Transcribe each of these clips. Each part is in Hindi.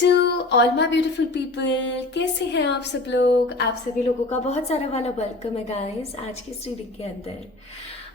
To all my beautiful people. कैसे हैं आप सब लोग? आप सभी लोगों का बहुत सारा वाला वेलकम है गाइस आज की इस रीडिंग के अंदर।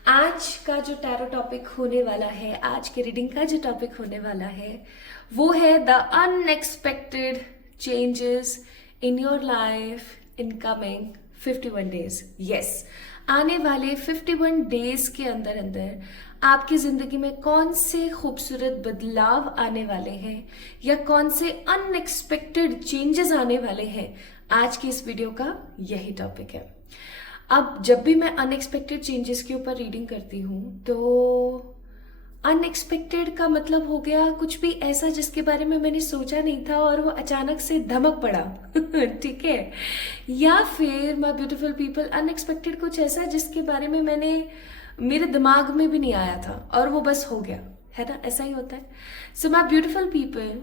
आज का जो टैरो टॉपिक होने वाला है, आज के रीडिंग का जो टॉपिक होने वाला है वो है the unexpected changes in your life in coming 51 days. Yes, आने वाले 51 डेज के अंदर अंदर आपकी जिंदगी में कौन से खूबसूरत बदलाव आने वाले हैं या कौन से अनएक्सपेक्टेड चेंजेस आने वाले हैं, आज की इस वीडियो का यही टॉपिक है। अब जब भी मैं अनएक्सपेक्टेड चेंजेस के ऊपर रीडिंग करती हूँ तो अनएक्सपेक्टेड का मतलब हो गया कुछ भी ऐसा जिसके बारे में मैंने सोचा नहीं था और वो अचानक से धमक पड़ा। ठीक है, या फिर माय ब्यूटीफुल पीपल अनएक्सपेक्टेड कुछ ऐसा जिसके बारे में मेरे दिमाग में भी नहीं आया था और वो बस हो गया, है ना? ऐसा ही होता है। सो माय ब्यूटीफुल पीपल,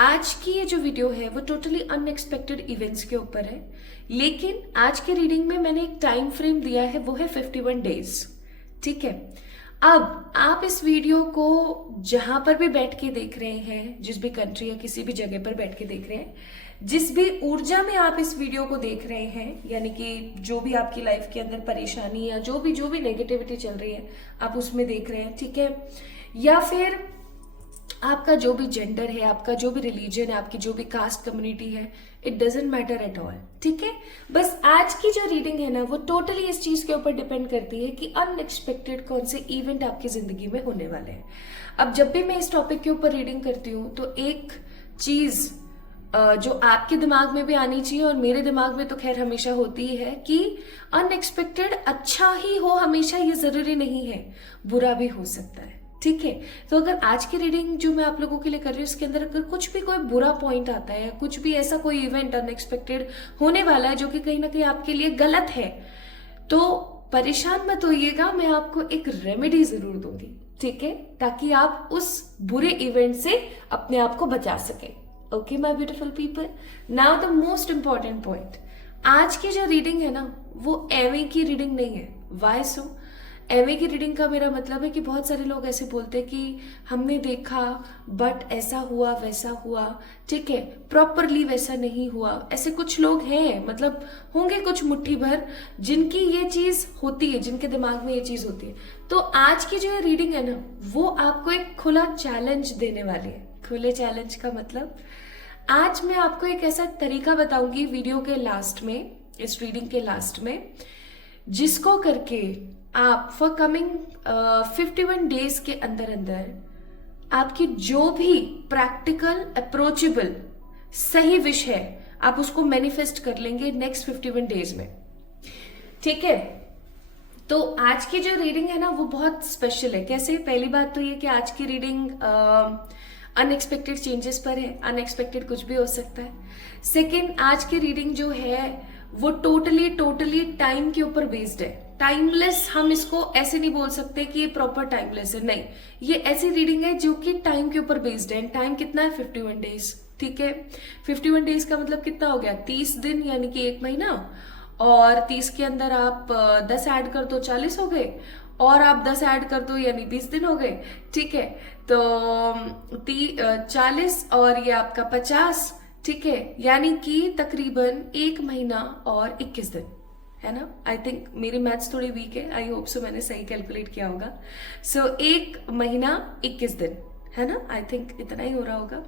आज की ये जो वीडियो है वो टोटली अनएक्सपेक्टेड इवेंट्स के ऊपर है, लेकिन आज के रीडिंग में मैंने एक टाइम फ्रेम दिया है, वो है 51 डेज। ठीक है, अब आप इस वीडियो को जहां पर भी बैठ के देख रहे हैं, जिस भी कंट्री या किसी भी जगह पर बैठ के देख रहे हैं, जिस भी ऊर्जा में आप इस वीडियो को देख रहे हैं, यानी कि जो भी आपकी लाइफ के अंदर परेशानी या जो भी नेगेटिविटी चल रही है आप उसमें देख रहे हैं, ठीक है, या फिर आपका जो भी जेंडर है, आपका जो भी रिलीजन है, आपकी जो भी कास्ट कम्युनिटी है, it doesn't matter at all. ठीक है, बस आज की जो रीडिंग है ना वो टोटली इस चीज के ऊपर डिपेंड करती है कि अनएक्सपेक्टेड कौन से इवेंट आपकी जिंदगी में होने वाले हैं। अब जब भी मैं इस टॉपिक के ऊपर रीडिंग करती हूँ तो एक चीज जो आपके दिमाग में भी आनी चाहिए और मेरे दिमाग में तो खैर हमेशा होती ही है कि अनएक्सपेक्टेड अच्छा ही हो हमेशा, ये जरूरी नहीं है, बुरा भी हो सकता है। ठीक है, तो अगर आज की रीडिंग जो मैं आप लोगों के लिए कर रही हूँ इसके अंदर अगर कुछ भी कोई बुरा पॉइंट आता है या कुछ भी ऐसा कोई इवेंट अनएक्सपेक्टेड होने वाला है जो कि कहीं ना कहीं आपके लिए गलत है, तो परेशान मत होइएगा, मैं आपको एक रेमेडी जरूर दूंगी। ठीक है, ताकि आप उस बुरे इवेंट से अपने आप को बचा सके। Okay my beautiful people, now the most important point, आज की जो रीडिंग है ना वो एवे की रीडिंग नहीं है। वाई सो? एवे की रीडिंग का मेरा मतलब है कि बहुत सारे लोग ऐसे बोलते हैं कि हमने देखा बट ऐसा हुआ वैसा हुआ, ठीक है, प्रॉपरली वैसा नहीं हुआ। ऐसे कुछ लोग हैं, मतलब होंगे कुछ मुट्ठी भर जिनकी ये चीज होती है, जिनके दिमाग में ये चीज होती है। तो आज की जो रीडिंग है ना वो आपको एक खुला चैलेंज देने वाली है। खुले चैलेंज का मतलब, आज मैं आपको एक ऐसा तरीका बताऊंगी वीडियो के लास्ट में, इस रीडिंग के लास्ट में, जिसको करके आप फॉर कमिंग 51 डेज के अंदर अंदर आपकी जो भी प्रैक्टिकल अप्रोचेबल सही विश है आप उसको मैनिफेस्ट कर लेंगे नेक्स्ट 51 डेज में। ठीक है, तो आज की जो रीडिंग है ना वो बहुत स्पेशल है। कैसे? पहली बात तो ये कि आज की रीडिंग अनएक्सपेक्टेड चेंजेस पर है, अनएक्सपेक्टेड कुछ भी हो सकता है। सेकेंड, आज की रीडिंग जो है वो टोटली टाइम के ऊपर बेस्ड है। टाइमलेस, हम इसको ऐसे नहीं बोल सकते कि ये प्रॉपर टाइमलेस है, नहीं, ये ऐसी रीडिंग है जो कि टाइम के ऊपर बेस्ड है। टाइम कितना है? 51 डेज। ठीक है, 51 डेज का मतलब कितना हो गया? 30 दिन, यानी कि 1 महीना, और 30 के अंदर आप 10 ऐड कर दो 40 हो गए, और आप 10 ऐड कर दो यानी 20 दिन हो गए। ठीक है, तो 40 और ये आपका 50, ठीक है, यानी कि तकरीबन 1 महीना और 21 दिन, है ना? आई थिंक मेरी मैथ्स थोड़ी वीक है, आई होप सो मैंने सही कैलकुलेट किया होगा। सो 1 महीना 21 दिन, है ना? आई थिंक इतना ही हो रहा होगा।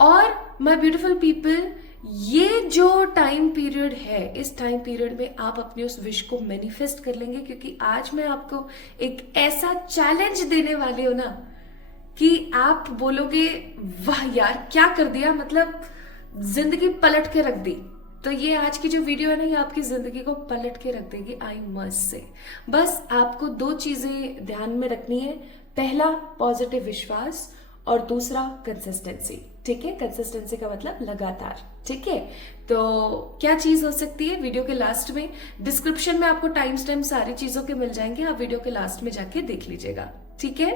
और माय ब्यूटीफुल पीपल, ये जो टाइम पीरियड है, इस टाइम पीरियड में आप अपने उस विश को मैनिफेस्ट कर लेंगे, क्योंकि आज मैं आपको एक ऐसा चैलेंज देने वाली हूं ना कि आप बोलोगे वाह यार क्या कर दिया, मतलब जिंदगी पलट के रख दी। तो ये आज की जो वीडियो है ना ये आपकी जिंदगी को पलट के रख देगी, आई मस्ट से। बस आपको 2 चीजें ध्यान में रखनी है, पहला पॉजिटिव विश्वास और दूसरा कंसिस्टेंसी। ठीक है, कंसिस्टेंसी का मतलब लगातार। ठीक है, तो क्या चीज हो सकती है? वीडियो के लास्ट में डिस्क्रिप्शन में आपको टाइम स्टैम्प सारी चीजों के मिल जाएंगे, आप वीडियो के लास्ट में जाके देख लीजिएगा। ठीक है,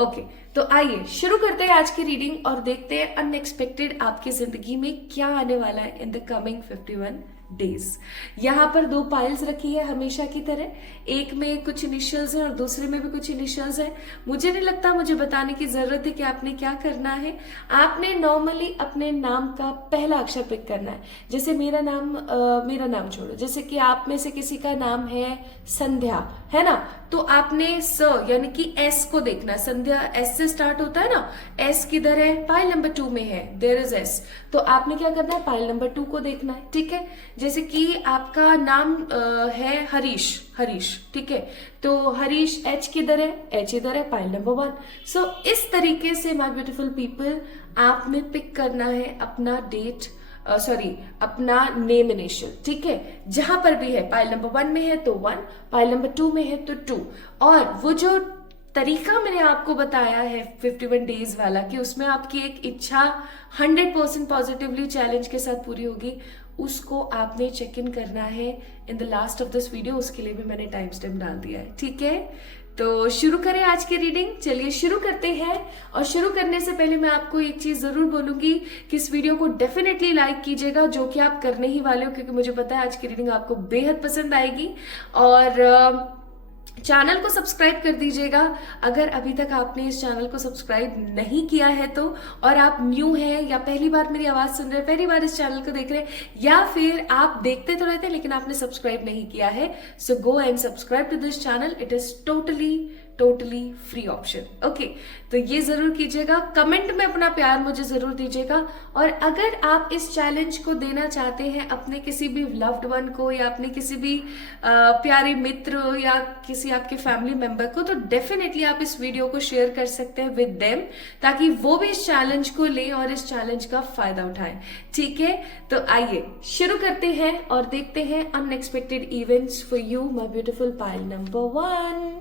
ओके, तो आइए शुरू करते हैं आज की रीडिंग और देखते हैं अनएक्सपेक्टेड आपकी जिंदगी में क्या आने वाला है इन द कमिंग 51 डेज। यहाँ पर 2 पाइल्स रखी है हमेशा की तरह, एक में कुछ इनिशियल्स हैं और दूसरे में भी कुछ इनिशियल्स हैं। मुझे नहीं लगता मुझे बताने की जरूरत है कि आपने क्या करना है। आपने नॉर्मली अपने नाम का पहला अक्षर पिक करना है। जैसे मेरा नाम छोड़ो, जैसे कि आप में से किसी का नाम है संध्या, है ना, तो आपने स यानी कि एस को देखना है। संध्या एस से स्टार्ट होता है ना, एस किधर है, पाइल नंबर 2 में है, देयर इज एस। तो आपने क्या करना है, पाइल नंबर 2 को देखना है, ठीक है। जैसे कि आपका नाम है हरीश, ठीक है, तो हरीश एच किधर है, एच इधर है, पाइल नंबर 1। सो इस तरीके से माय ब्यूटीफुल पीपल आपने पिक करना है अपना अपना नेम इनिशियल, ठीक है। जहां पर भी है, पाइल नंबर 1 में है तो 1, पाइल नंबर 2 में है तो 2। और वो जो तरीका मैंने आपको बताया है 51 डेज वाला, कि उसमें आपकी एक इच्छा 100% पॉजिटिवली चैलेंज के साथ पूरी होगी, उसको आपने चेक इन करना है इन the last of this video. उसके लिए भी मैंने टाइम स्टैम्प डाल दिया है, ठीक है। तो शुरू करें आज की रीडिंग, चलिए शुरू करते हैं। और शुरू करने से पहले मैं आपको एक चीज जरूर बोलूंगी कि इस वीडियो को डेफिनेटली लाइक कीजिएगा, जो कि आप करने ही वाले हो, क्योंकि मुझे पता है आज की रीडिंग आपको बेहद पसंद आएगी। और चैनल को सब्सक्राइब कर दीजिएगा अगर अभी तक आपने इस चैनल को सब्सक्राइब नहीं किया है तो, और आप न्यू हैं या पहली बार मेरी आवाज सुन रहे हैं, पहली बार इस चैनल को देख रहे हैं, या फिर आप देखते तो रहते हैं लेकिन आपने सब्सक्राइब नहीं किया है, so go and subscribe to this channel. It is totally free option, okay. तो ये जरूर कीजिएगा, कमेंट में अपना प्यार मुझे जरूर दीजिएगा। और अगर आप इस चैलेंज को देना चाहते हैं अपने किसी भी लव्ड वन को, या अपने किसी भी प्यारे मित्र या किसी आपके फैमिली मेंबर को, तो डेफिनेटली आप इस वीडियो को शेयर कर सकते हैं विद देम, ताकि वो भी इस चैलेंज को लें और इस चैलेंज का फायदा उठाएं, ठीक है। तो आइए शुरू करते हैं और देखते हैं unexpected events for you my beautiful pile number 1।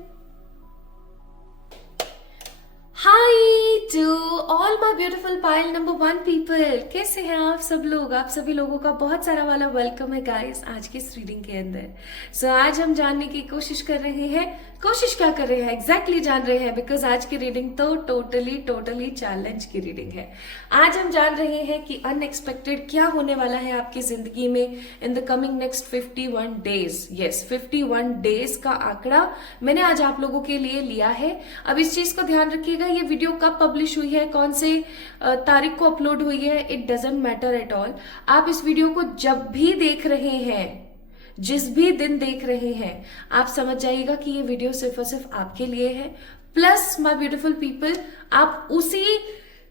Hi to all my beautiful pile number 1 people, कैसे हैं आप सब लोग। आप सभी लोगों का बहुत सारा वाला वेलकम है गाइस आज की इस रीडिंग के अंदर। सो आज हम जानने की कोशिश कर रहे हैं, कोशिश क्या कर रहे हैं, एग्जैक्टली जान रहे हैं, बिकॉज आज की रीडिंग तो टोटली चैलेंज की रीडिंग है। आज हम जान रहे हैं कि अनएक्सपेक्टेड क्या होने वाला है आपकी जिंदगी में in the coming next 51 days. Yes, 51 days का आंकड़ा मैंने आज आप लोगों के लिए लिया है। अब इस चीज को ध्यान रखिएगा, ये वीडियो कब पब्लिश हुई है, कौन से तारीख को अपलोड हुई है, it doesn't matter at all. आप इस वीडियो को जब भी देख रहे हैं, जिस भी दिन देख रहे हैं, आप समझ जाइएगा कि ये वीडियो सिर्फ और सिर्फ आपके लिए है। प्लस माय ब्यूटीफुल पीपल, आप उसी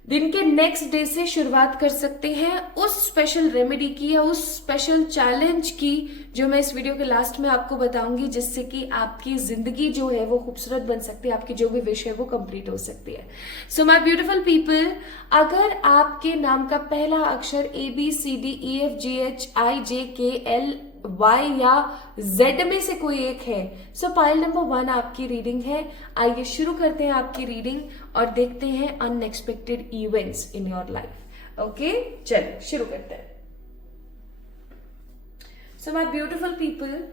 दिन के नेक्स्ट डे से शुरुआत कर सकते हैं उस स्पेशल रेमेडी की या उस स्पेशल चैलेंज की, जो मैं इस वीडियो के लास्ट में आपको बताऊंगी, जिससे कि आपकी जिंदगी जो है वो खूबसूरत बन सकती है, आपकी जो भी विश है वो कंप्लीट हो सकती है। सो माय ब्यूटीफुल पीपल, अगर आपके नाम का पहला अक्षर ABCDEFGHIJKL Y या Z में से कोई एक है, सो पाइल नंबर 1 आपकी रीडिंग है। आइए शुरू करते हैं आपकी रीडिंग और देखते हैं unexpected events in your life. Okay, चलिए शुरू करते हैं। सो माय ब्यूटीफुल पीपल,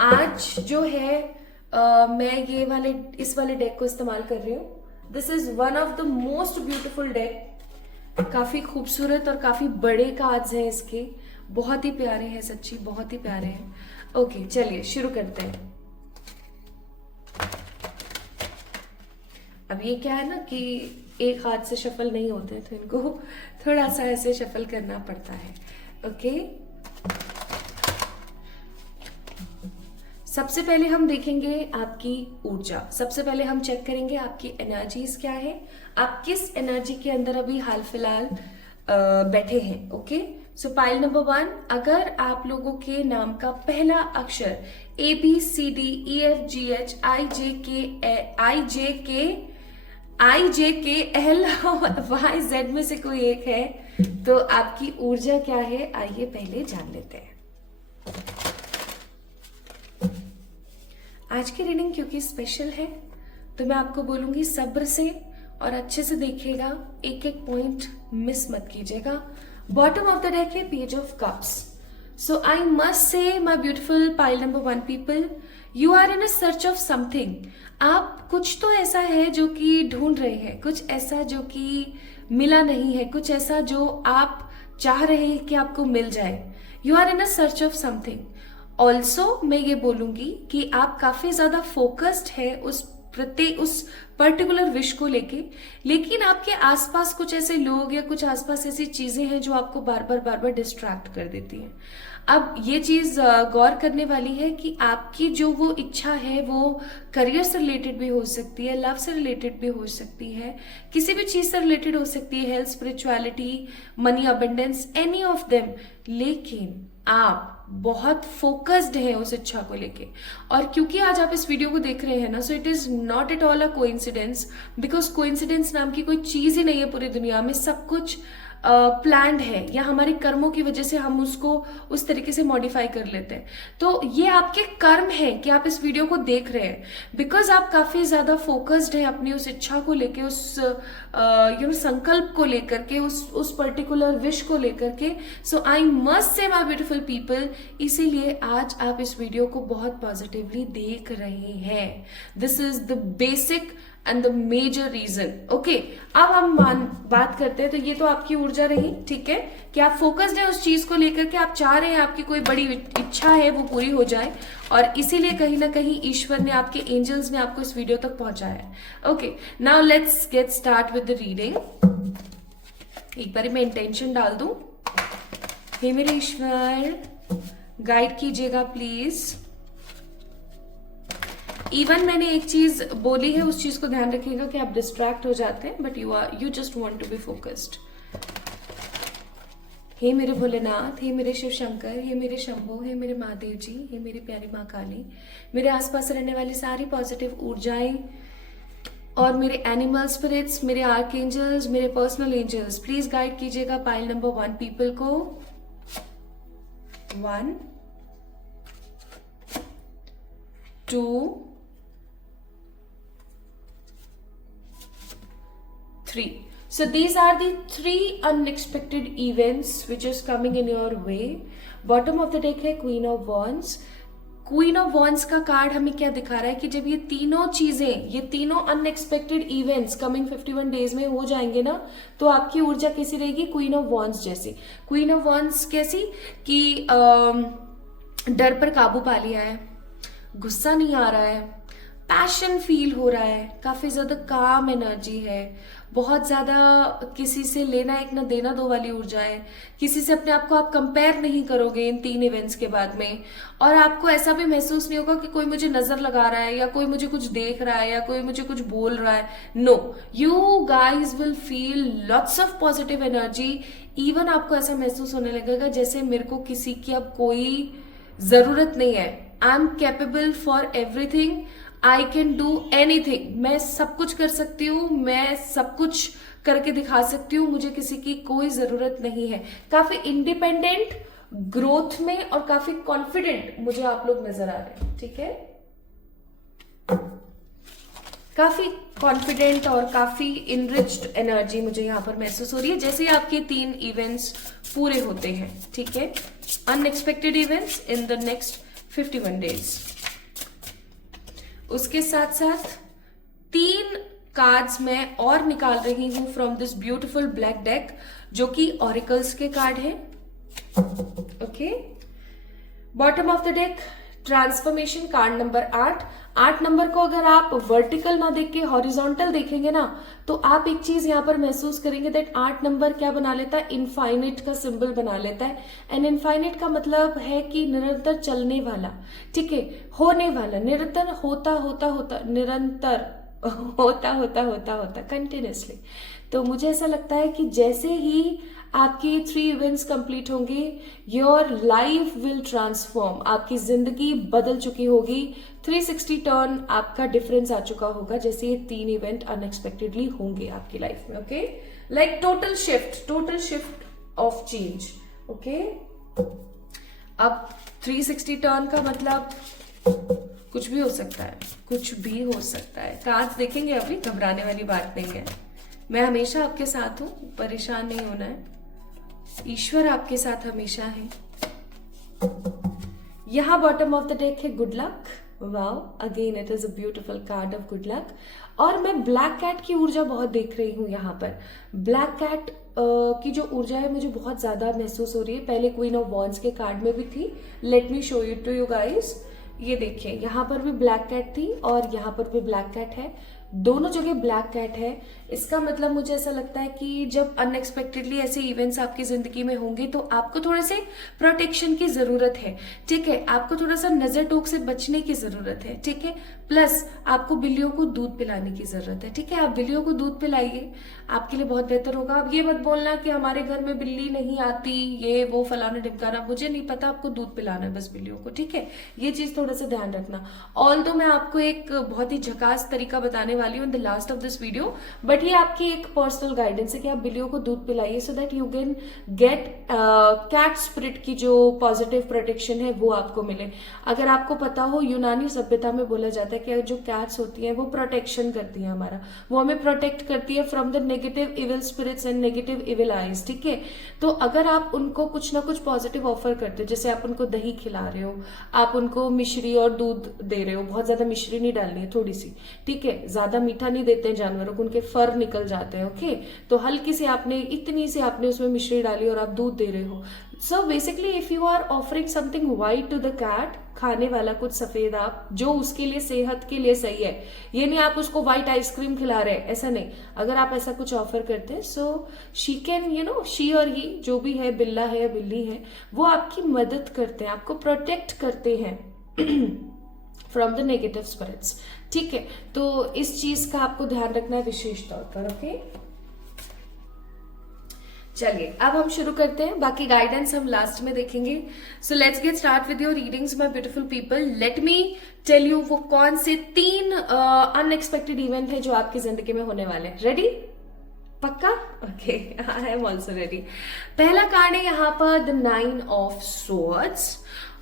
आज जो है मैं इस वाले डेक को इस्तेमाल कर रही हूँ। This is one of the most beautiful deck, काफी खूबसूरत और काफी बड़े कार्ड्स हैं इसके, बहुत ही प्यारे हैं, सच्ची बहुत ही प्यारे हैं। ओके, चलिए शुरू करते हैं। अब ये क्या है ना कि एक हाथ से शफल नहीं होते, तो इनको थोड़ा सा ऐसे शफल करना पड़ता है। ओके, सबसे पहले हम देखेंगे आपकी ऊर्जा। सबसे पहले हम चेक करेंगे आपकी एनर्जीज क्या है, आप किस एनर्जी के अंदर अभी हाल फिलहाल बैठे हैं। ओके, सो पाइल नंबर 1, अगर आप लोगों के नाम का पहला अक्षर ABCDEFGHIJKLYZ में से कोई एक है, तो आपकी ऊर्जा क्या है, आइए पहले जान लेते हैं। आज की रीडिंग क्योंकि स्पेशल है, तो मैं आपको बोलूंगी सब्र से और अच्छे से देखिएगा, एक एक पॉइंट मिस मत कीजिएगा। बॉटम ऑफ द डेक है page of cups. So I must say my beautiful pile number 1 people, you are in a search of something. आप कुछ तो ऐसा है जो कि ढूंढ रहे हैं, कुछ ऐसा जो कि मिला नहीं है, कुछ ऐसा जो आप चाह रहे हैं कि आपको मिल जाए, you are in a search of something. Also मैं ये बोलूंगी कि आप काफी ज्यादा फोकस्ड है उस पर्टिकुलर विश को लेके, लेकिन आपके आसपास कुछ ऐसे लोग या कुछ आसपास ऐसी चीजें हैं जो आपको बार बार डिस्ट्रैक्ट कर देती हैं। अब ये चीज गौर करने वाली है कि आपकी जो वो इच्छा है वो करियर से रिलेटेड भी हो सकती है, लव से रिलेटेड भी हो सकती है, किसी भी चीज से रिलेटेड हो सकती है, health, spirituality, money, abundance, any of them. लेकिन आप बहुत फोकस्ड है उस इच्छा को लेके, और क्योंकि आज आप इस वीडियो को देख रहे हैं ना, so it is not at all a coincidence, because coincidence नाम की कोई चीज ही नहीं है पूरी दुनिया में। सब कुछ प्लान्ड है, या हमारे कर्मों की वजह से हम उसको उस तरीके से मॉडिफाई कर लेते हैं। तो ये आपके कर्म है कि आप इस वीडियो को देख रहे हैं, बिकॉज आप काफी ज्यादा फोकस्ड है अपनी उस इच्छा को लेके, उस संकल्प को लेकर के, उस पर्टिकुलर विश को लेकर के। So I must say my beautiful people, इसीलिए आज आप इस वीडियो को बहुत पॉजिटिवली देख रहे हैं। This is the basic and the major reason. Okay, अब हम बात करते हैं। तो ये तो आपकी ऊर्जा रही, ठीक है, कि आप फोकस्ड है उस चीज को लेकर के, आप चाह रहे हैं आपकी कोई बड़ी इच्छा है वो पूरी हो जाए, और इसीलिए कहीं ना कहीं ईश्वर ने, आपके एंजल्स ने आपको इस वीडियो तक पहुंचाया है। Okay, now let's get start with the reading. एक बार मैं इंटेंशन डाल दूं। हे मेरे ईश्वर, गाइड कीजिएगा प्लीज। इवन मैंने एक चीज बोली है, उस चीज को ध्यान रखिएगा कि आप डिस्ट्रैक्ट हो जाते हैं, but you just want to be focused. हे मेरे भोलेनाथ, हे मेरे शिव शंकर, हे मेरे शंभो, हे मेरे महादेव जी, हे मेरी प्यारी माँ काली, मेरे आसपास रहने वाली सारी पॉजिटिव ऊर्जाएं और मेरे एनिमल स्पिरिट्स, मेरे आर्क एंजल्स, मेरे पर्सनल एंजल्स, प्लीज गाइड कीजिएगा पाइल नंबर 1 पीपल को। 1 2 3. So these are the 3 unexpected events which is coming in your way. Bottom of the deck है Queen of Wands. Queen of Wands का कार्ड हमें क्या दिखा रहा है कि जब ये तीनों चीजें, ये तीनों अनएक्सपेक्टेड इवेंट्स कमिंग 51 डेज में हो जाएंगे ना, तो आपकी ऊर्जा कैसी रहेगी? क्वीन ऑफ वॉन्ड्स जैसी। क्वीन ऑफ वॉन्ड्स कैसी कि डर पर काबू पा लिया है, गुस्सा नहीं आ रहा है, पैशन फील हो रहा है, काफी ज्यादा काम एनर्जी है, बहुत ज्यादा किसी से लेना एक ना देना दो वाली ऊर्जा है, किसी से अपने आप को आप कंपेयर नहीं करोगे इन 3 इवेंट्स के बाद में, और आपको ऐसा भी महसूस नहीं होगा कि कोई मुझे नजर लगा रहा है या कोई मुझे कुछ देख रहा है या कोई मुझे कुछ बोल रहा है। No, you guys will feel lots of positive energy. Even आपको ऐसा महसूस होने लगेगा जैसे मेरे को किसी की अब कोई जरूरत नहीं है, I am capable for everything, I can do anything, मैं सब कुछ कर सकती हूँ, मैं सब कुछ करके दिखा सकती हूँ, मुझे किसी की कोई जरूरत नहीं है। काफी इंडिपेंडेंट, ग्रोथ में और काफी कॉन्फिडेंट मुझे आप लोग नजर आ रहे हैं, ठीक है, काफी कॉन्फिडेंट और काफी इनरिच्ड एनर्जी मुझे यहाँ पर महसूस हो रही है जैसे आपके 3 इवेंट्स पूरे होते हैं, ठीक है, unexpected events in the next 51 days. उसके साथ साथ 3 कार्ड्स मैं और निकाल रही हूं from this beautiful black deck, जो कि ऑरिकल्स के कार्ड है। Okay, bottom of the deck transformation card number 8 number को अगर आप वर्टिकल ना देख के हॉरिजॉन्टल देखेंगे ना, तो आप एक चीज यहां पर महसूस करेंगे दैट 8 नंबर क्या बना लेता है? इनफाइनाइट का सिंबल बना लेता है। एंड इनफाइनाइट का मतलब है कि निरंतर चलने वाला, ठीक है, होने वाला, निरंतर निरंतर होता कंटिन्यूसली। तो मुझे ऐसा लगता है कि जैसे ही आपके 3 इवेंट्स कंप्लीट होंगे, योर लाइफ विल ट्रांसफॉर्म, आपकी जिंदगी बदल चुकी होगी, 360 टर्न आपका डिफरेंस आ चुका होगा जैसे ये 3 इवेंट अनएक्सपेक्टेडली होंगे आपकी लाइफ में। Okay, like total shift of change. Okay, अब 360 टर्न का मतलब कुछ भी हो सकता है, कुछ भी हो सकता है। कार्ड्स देखेंगे अभी, घबराने वाली बात नहीं है, मैं हमेशा आपके साथ हूं, परेशान नहीं होना है, ईश्वर आपके साथ हमेशा है। यहां बॉटम ऑफ द डेक है good luck, wow, again it is a beautiful card of good luck. और मैं ब्लैक कैट की ऊर्जा बहुत देख रही हूँ यहाँ पर। ब्लैक कैट की जो ऊर्जा है मुझे बहुत ज्यादा महसूस हो रही है। पहले क्वीन ऑफ वॉन्ड्स के कार्ड में भी थी। Let me show you to you guys. ये देखिए, यहाँ पर भी ब्लैक कैट थी और यहाँ पर भी ब्लैक कैट है। दोनों जगह ब्लैक कैट है। इसका मतलब मुझे ऐसा लगता है कि जब अनएक्सपेक्टेडली ऐसे इवेंट्स आपकी जिंदगी में होंगे तो आपको थोड़े से प्रोटेक्शन की जरूरत है, ठीक है। आपको थोड़ा सा नजर टोक से बचने की जरूरत है, ठीक है। प्लस आपको बिल्लियों को दूध पिलाने की जरूरत है, ठीक है। आप बिल्लियों को दूध पिलाइए, आपके लिए बहुत बेहतर होगा। अब ये मत बोलना कि हमारे घर में बिल्ली नहीं आती, ये वो फलाना ढिमकाना, मुझे नहीं पता। आपको दूध पिलाना है बस बिल्लियों को, ठीक है। ये चीज थोड़ा सा ध्यान रखना। ऑल तो मैं आपको एक बहुत ही झकास तरीका बताने वाली हूँ इन the last of this video, but ये आपकी एक पर्सनल गाइडेंस है कि आप बिल्लियों को दूध पिलाइए so that you can get cat spirit की जो पॉजिटिव प्रोटेक्शन है वो आपको मिले। अगर आपको पता हो, यूनानी सभ्यता में बोला जाता है कि जो कैट्स होती हैं वो प्रोटेक्शन करती हैं हमारा, वो हमें प्रोटेक्ट करती है from the negative evil spirits and negative evil eyes, ठीक है। तो अगर आप उनको कुछ ना कुछ पॉजिटिव ऑफर करते हो, जैसे आप उनको दही खिला रहे हो, आप उनको मिश्री और दूध दे रहे हो, बहुत ज्यादा मिश्री नहीं डालनी है, थोड़ी सी, ठीक है। ज्यादा मीठा नहीं देते हैं जानवरों को, उनके फर निकल जाते हैं, ओके। तो हल्की से आपने, इतनी से आपने उसमें मिश्री डाली और आप दूध दे रहे हो। So basically if you are offering something white to the cat, खाने वाला कुछ सफेद, आप जो उसके लिए सेहत के लिए सही है, ये नहीं आप उसको व्हाइट आइसक्रीम खिला रहे हैं, ऐसा नहीं। अगर आप ऐसा कुछ ऑफर करते हैं, so she can, you know, she और ही जो भी है, बिल्ला है या बिल्ली है, वो आपकी मदद करते हैं, आपको प्रोटेक्ट करते हैं फ्रॉम द नेगेटिव स्पिरिट्स, ठीक है। तो इस चीज का आपको ध्यान रखना है विशेष तौर पर, ओके। चलिए अब हम शुरू करते हैं, बाकी गाइडेंस हम लास्ट में देखेंगे। So let's get start with your readings my beautiful people. Let me tell you वो कौन से 3 अनएक्सपेक्टेड इवेंट है जो आपकी जिंदगी में होने वाले हैं। रेडी? पक्का? Okay, I am also ready. पहला कार्ड है यहाँ पर द 9 ऑफ स्वॉर्ड्स,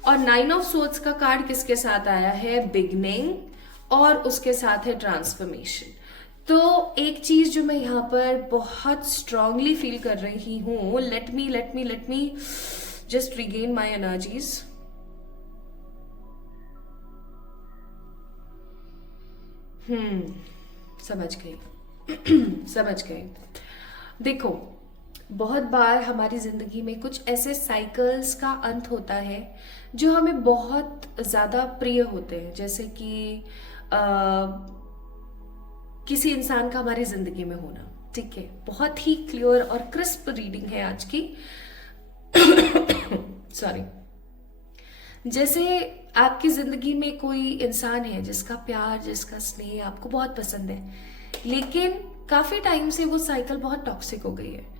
और 9 ऑफ स्वॉर्ड्स का कार्ड किसके साथ आया है? बिगनिंग, और उसके साथ है ट्रांसफॉर्मेशन। तो एक चीज जो मैं यहाँ पर बहुत स्ट्रांगली फील कर रही हूं, लेट मी जस्ट रिगेन माई एनर्जीज। समझ गई समझ गई। देखो, बहुत बार हमारी जिंदगी में कुछ ऐसे साइकिल्स का अंत होता है जो हमें बहुत ज्यादा प्रिय होते हैं, जैसे कि किसी इंसान का हमारी जिंदगी में होना, ठीक है। बहुत ही क्लियर और क्रिस्प रीडिंग है आज की। सॉरी। जैसे आपकी जिंदगी में कोई इंसान है जिसका प्यार, जिसका स्नेह आपको बहुत पसंद है, लेकिन काफी टाइम से वो साइकिल बहुत टॉक्सिक हो गई है।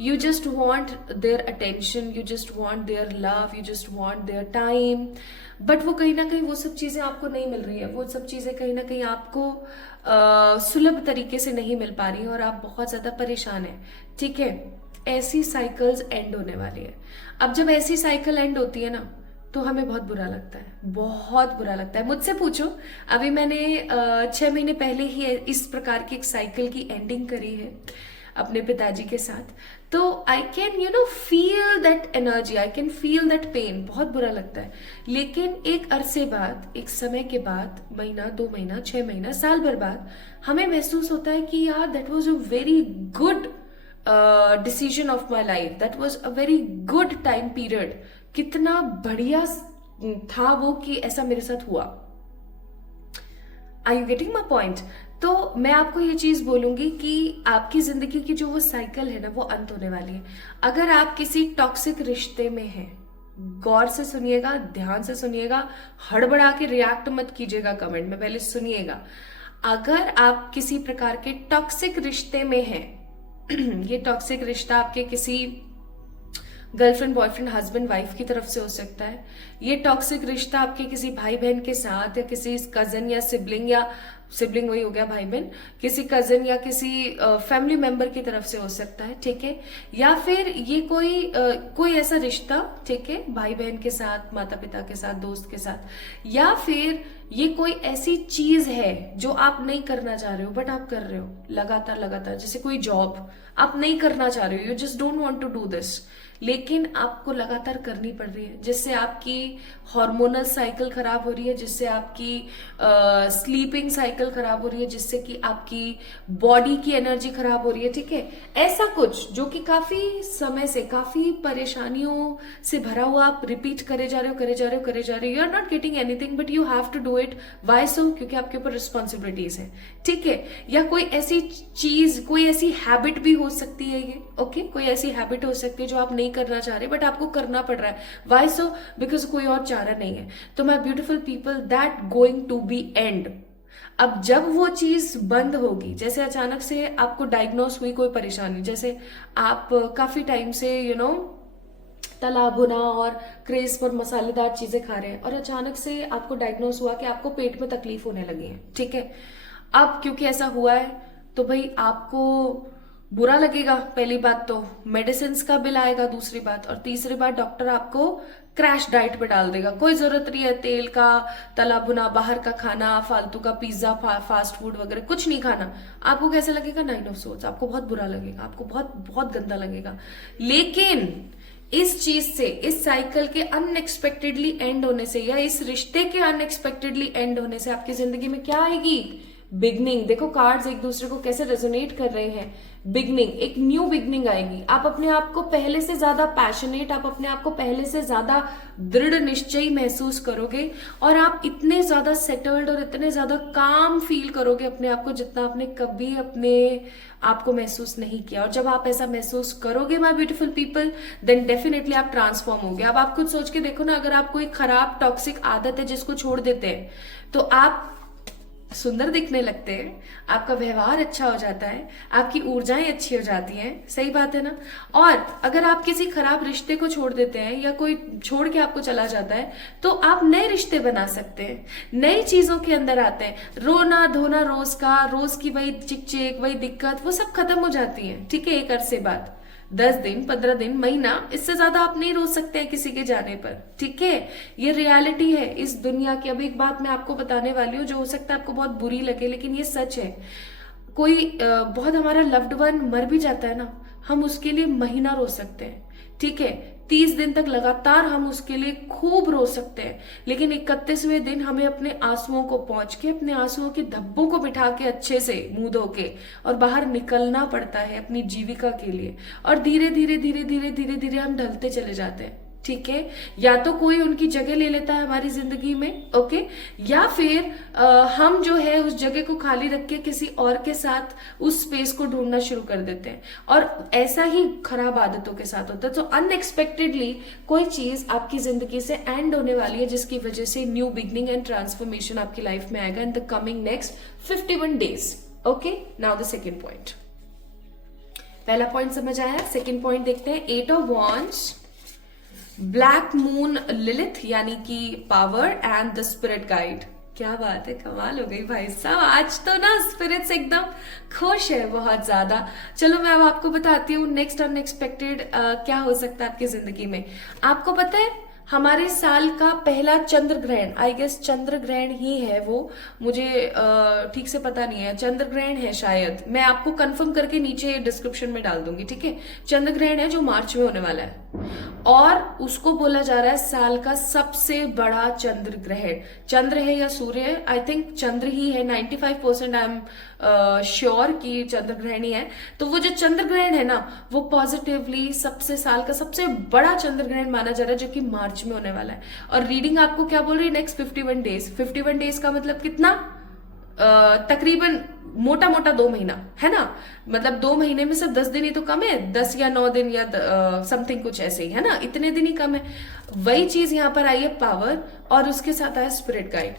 You just want their attention, you just want their love, you just want their time, but वो कहीं ना कहीं वो सब चीजें आपको नहीं मिल रही है, वो सब चीजें कहीं ना कहीं आपको सुलभ तरीके से नहीं मिल पा रही है और आप बहुत ज्यादा परेशान हैं, ठीक है। ऐसी साइकिल्स एंड होने वाली है। अब जब ऐसी साइकिल एंड होती है ना, तो हमें बहुत बुरा लगता है, बहुत बुरा लगता है। मुझसे पूछो, अभी मैंने 6 महीने पहले ही इस प्रकार की एक साइकिल की एंडिंग करी है अपने पिताजी के साथ। तो I can feel that energy, I can feel that pain. बहुत बुरा लगता है, लेकिन एक अरसे बाद, एक समय के बाद, महीना, 2 महीना, 6 महीना, साल भर बाद, हमें महसूस होता है कि यार that was a very good decision of my life, that was a very good time period. कितना बढ़िया था वो कि ऐसा मेरे साथ हुआ। Are you getting my point? तो मैं आपको ये चीज बोलूंगी कि आपकी जिंदगी की जो वो साइकिल है ना, वो अंत होने वाली है। अगर आप किसी टॉक्सिक रिश्ते में हैं, गौर से सुनिएगा, ध्यान से सुनिएगा, हड़बड़ा के रिएक्ट मत कीजिएगा कमेंट में, पहले सुनिएगा। अगर आप किसी प्रकार के टॉक्सिक रिश्ते में हैं, ये टॉक्सिक रिश्ता आपके किसी गर्लफ्रेंड, बॉयफ्रेंड, हस्बैंड, वाइफ की तरफ से हो सकता है। ये टॉक्सिक रिश्ता आपके किसी भाई बहन के साथ, या किसी कजन या सिबलिंग वही हो गया भाई बहन, किसी कजन या किसी फैमिली मेंबर की तरफ से हो सकता है, ठीक है। या फिर ये कोई ऐसा रिश्ता, ठीक है, भाई बहन के साथ, माता पिता के साथ, दोस्त के साथ, या फिर ये कोई ऐसी चीज है जो आप नहीं करना चाह रहे हो बट आप कर रहे हो लगातार लगातार। जैसे कोई जॉब आप नहीं करना चाह रहे हो, you just don't want to do this, लेकिन आपको लगातार करनी पड़ रही है, जिससे आपकी हार्मोनल साइकिल खराब हो रही है, जिससे आपकी स्लीपिंग साइकिल खराब हो रही है, जिससे कि आपकी बॉडी की एनर्जी खराब हो रही है। ठीक है, ऐसा कुछ जो कि काफी समय से, काफी परेशानियों से भरा हुआ आप रिपीट करे जा रहे हो, करे जा रहे हो, करे जा रहे हो, you are not getting anything but you have to do it. Why so? क्योंकि आपके ऊपर रिस्पॉन्सिबिलिटीज है। ठीक है, या कोई ऐसी चीज, कोई ऐसी हैबिट भी हो सकती है ये, ओके, कोई ऐसी हैबिट हो सकती है जो आप नहीं करना चाह रहे बट आपको करना पड़ रहा है। Y so? बिकॉज कोई और चारा नहीं है। तो my beautiful people, that going to be end. अब जब वो चीज बंद होगी, जैसे अचानक से आपको डायग्नोस हुई कोई परेशानी, जैसे आप काफी टाइम से तला भुना और क्रेज पर मसालेदार चीजें खा रहे हैं और अचानक से आपको डायग्नोस हुआ कि आपको पेट में तकलीफ होने लगी है। ठीक है, अब क्योंकि ऐसा हुआ है तो भाई आपको बुरा लगेगा, पहली बात तो मेडिसिन का बिल आएगा, दूसरी बात, और तीसरी बात डॉक्टर आपको क्रैश डाइट पे डाल देगा। कोई जरूरत नहीं है तेल का, तला भुना, बाहर का खाना, फालतू का पिज्जा, फास्ट फूड वगैरह कुछ नहीं खाना। आपको कैसा लगेगा? 9 ऑफ सोर्ट्स, आपको बहुत बुरा लगेगा, आपको बहुत बहुत गंदा लगेगा। लेकिन इस चीज से, इस साइकिल के अनएक्सपेक्टेडली एंड होने से, या इस रिश्ते के अनएक्सपेक्टेडली एंड होने से आपकी जिंदगी में क्या आएगी? बिगनिंग। देखो कार्ड्स एक दूसरे को कैसे रेजोनेट कर रहे हैं। बिगनिंग, एक न्यू बिगनिंग आएगी। आप अपने आप को पहले से ज्यादा पैशनेट, आप अपने आप को पहले से ज्यादा दृढ़ निश्चयी महसूस करोगे और आप इतने ज्यादा सेटल्ड और इतने ज्यादा काम फील करोगे अपने आप को, जितना आपने कभी अपने आप को महसूस नहीं किया। और जब आप ऐसा महसूस करोगे my beautiful people, then definitely आप ट्रांसफॉर्म होगे। अब आप खुद सोच के देखो ना, अगर आप कोई खराब टॉक्सिक आदत है जिसको छोड़ देते हैं तो आप सुंदर दिखने लगते हैं, आपका व्यवहार अच्छा हो जाता है, आपकी ऊर्जाएं अच्छी हो जाती हैं। सही बात है ना? और अगर आप किसी खराब रिश्ते को छोड़ देते हैं या कोई छोड़ के आपको चला जाता है तो आप नए रिश्ते बना सकते हैं, नई चीजों के अंदर आते हैं। रोना धोना रोज का, रोज की वही चिक चिक, वही दिक्कत, वो सब खत्म हो जाती है। ठीक है, एक अरसे बाद 10 दिन, 15 दिन, महीना, इससे ज्यादा आप नहीं रो सकते हैं किसी के जाने पर। ठीक है, ये रियलिटी है इस दुनिया की। अब एक बात मैं आपको बताने वाली हूँ जो हो सकता है आपको बहुत बुरी लगे, लेकिन ये सच है। कोई बहुत हमारा लव्ड वन मर भी जाता है ना, हम उसके लिए महीना रो सकते हैं। ठीक है, 30 दिन तक लगातार हम उसके लिए खूब रो सकते हैं, लेकिन 31वें दिन हमें अपने आंसुओं को पहुंच के, अपने आंसुओं के धब्बों को बिठा के अच्छे से मुंह धो के और बाहर निकलना पड़ता है अपनी जीविका के लिए। और धीरे धीरे धीरे धीरे धीरे धीरे हम ढलते चले जाते हैं। ठीक है, या तो कोई उनकी जगह ले लेता है हमारी जिंदगी में, ओके, या फिर हम जो है उस जगह को खाली रख के किसी और के साथ उस स्पेस को ढूंढना शुरू कर देते हैं। और ऐसा ही खराब आदतों के साथ होता है। तो अनएक्सपेक्टेडली कोई चीज आपकी जिंदगी से एंड होने वाली है, जिसकी वजह से न्यू बिगनिंग एंड ट्रांसफॉर्मेशन आपकी लाइफ में आएगा in the coming next 51 days. Okay, now the second point. पहला पॉइंट समझ आया, सेकेंड पॉइंट देखते हैं। 8 of wands, black moon Lilith यानी कि power and the spirit guide. क्या बात है, कमाल हो गई भाई साहब, आज तो ना स्पिरिट्स एकदम खुश है बहुत ज्यादा। चलो मैं अब आपको बताती हूँ नेक्स्ट अनएक्सपेक्टेड क्या हो सकता है आपकी जिंदगी में। आपको पता है हमारे साल का पहला चंद्र ग्रहण, आई गेस चंद्र ग्रहण ही है वो, मुझे ठीक से पता नहीं है, चंद्र ग्रहण है शायद, मैं आपको कंफर्म करके नीचे डिस्क्रिप्शन में डाल दूंगी। ठीक है, चंद्र ग्रहण है जो मार्च में होने वाला है और उसको बोला जा रहा है साल का सबसे बड़ा चंद्र ग्रहण। चंद्र है या सूर्य है? आई थिंक चंद्र ही है, 95% आई एम श्योर कि चंद्र ग्रहण ही है। तो वो जो चंद्र ग्रहण है ना, वो पॉजिटिवली सबसे साल का सबसे बड़ा चंद्र ग्रहण माना जा रहा है, जो कि मार्च में होने वाला है। और रीडिंग आपको क्या बोल रही है? Next 51 days. 51 डेज का मतलब कितना? तकरीबन मोटा मोटा 2 महीना है ना, मतलब 2 महीने में सिर्फ 10 दिन ही तो कम है, 10 या 9 दिन या समथिंग कुछ ऐसे ही है ना, इतने दिन ही कम है। वही चीज यहाँ पर आई है पावर, और उसके साथ आया स्पिरिट गाइड।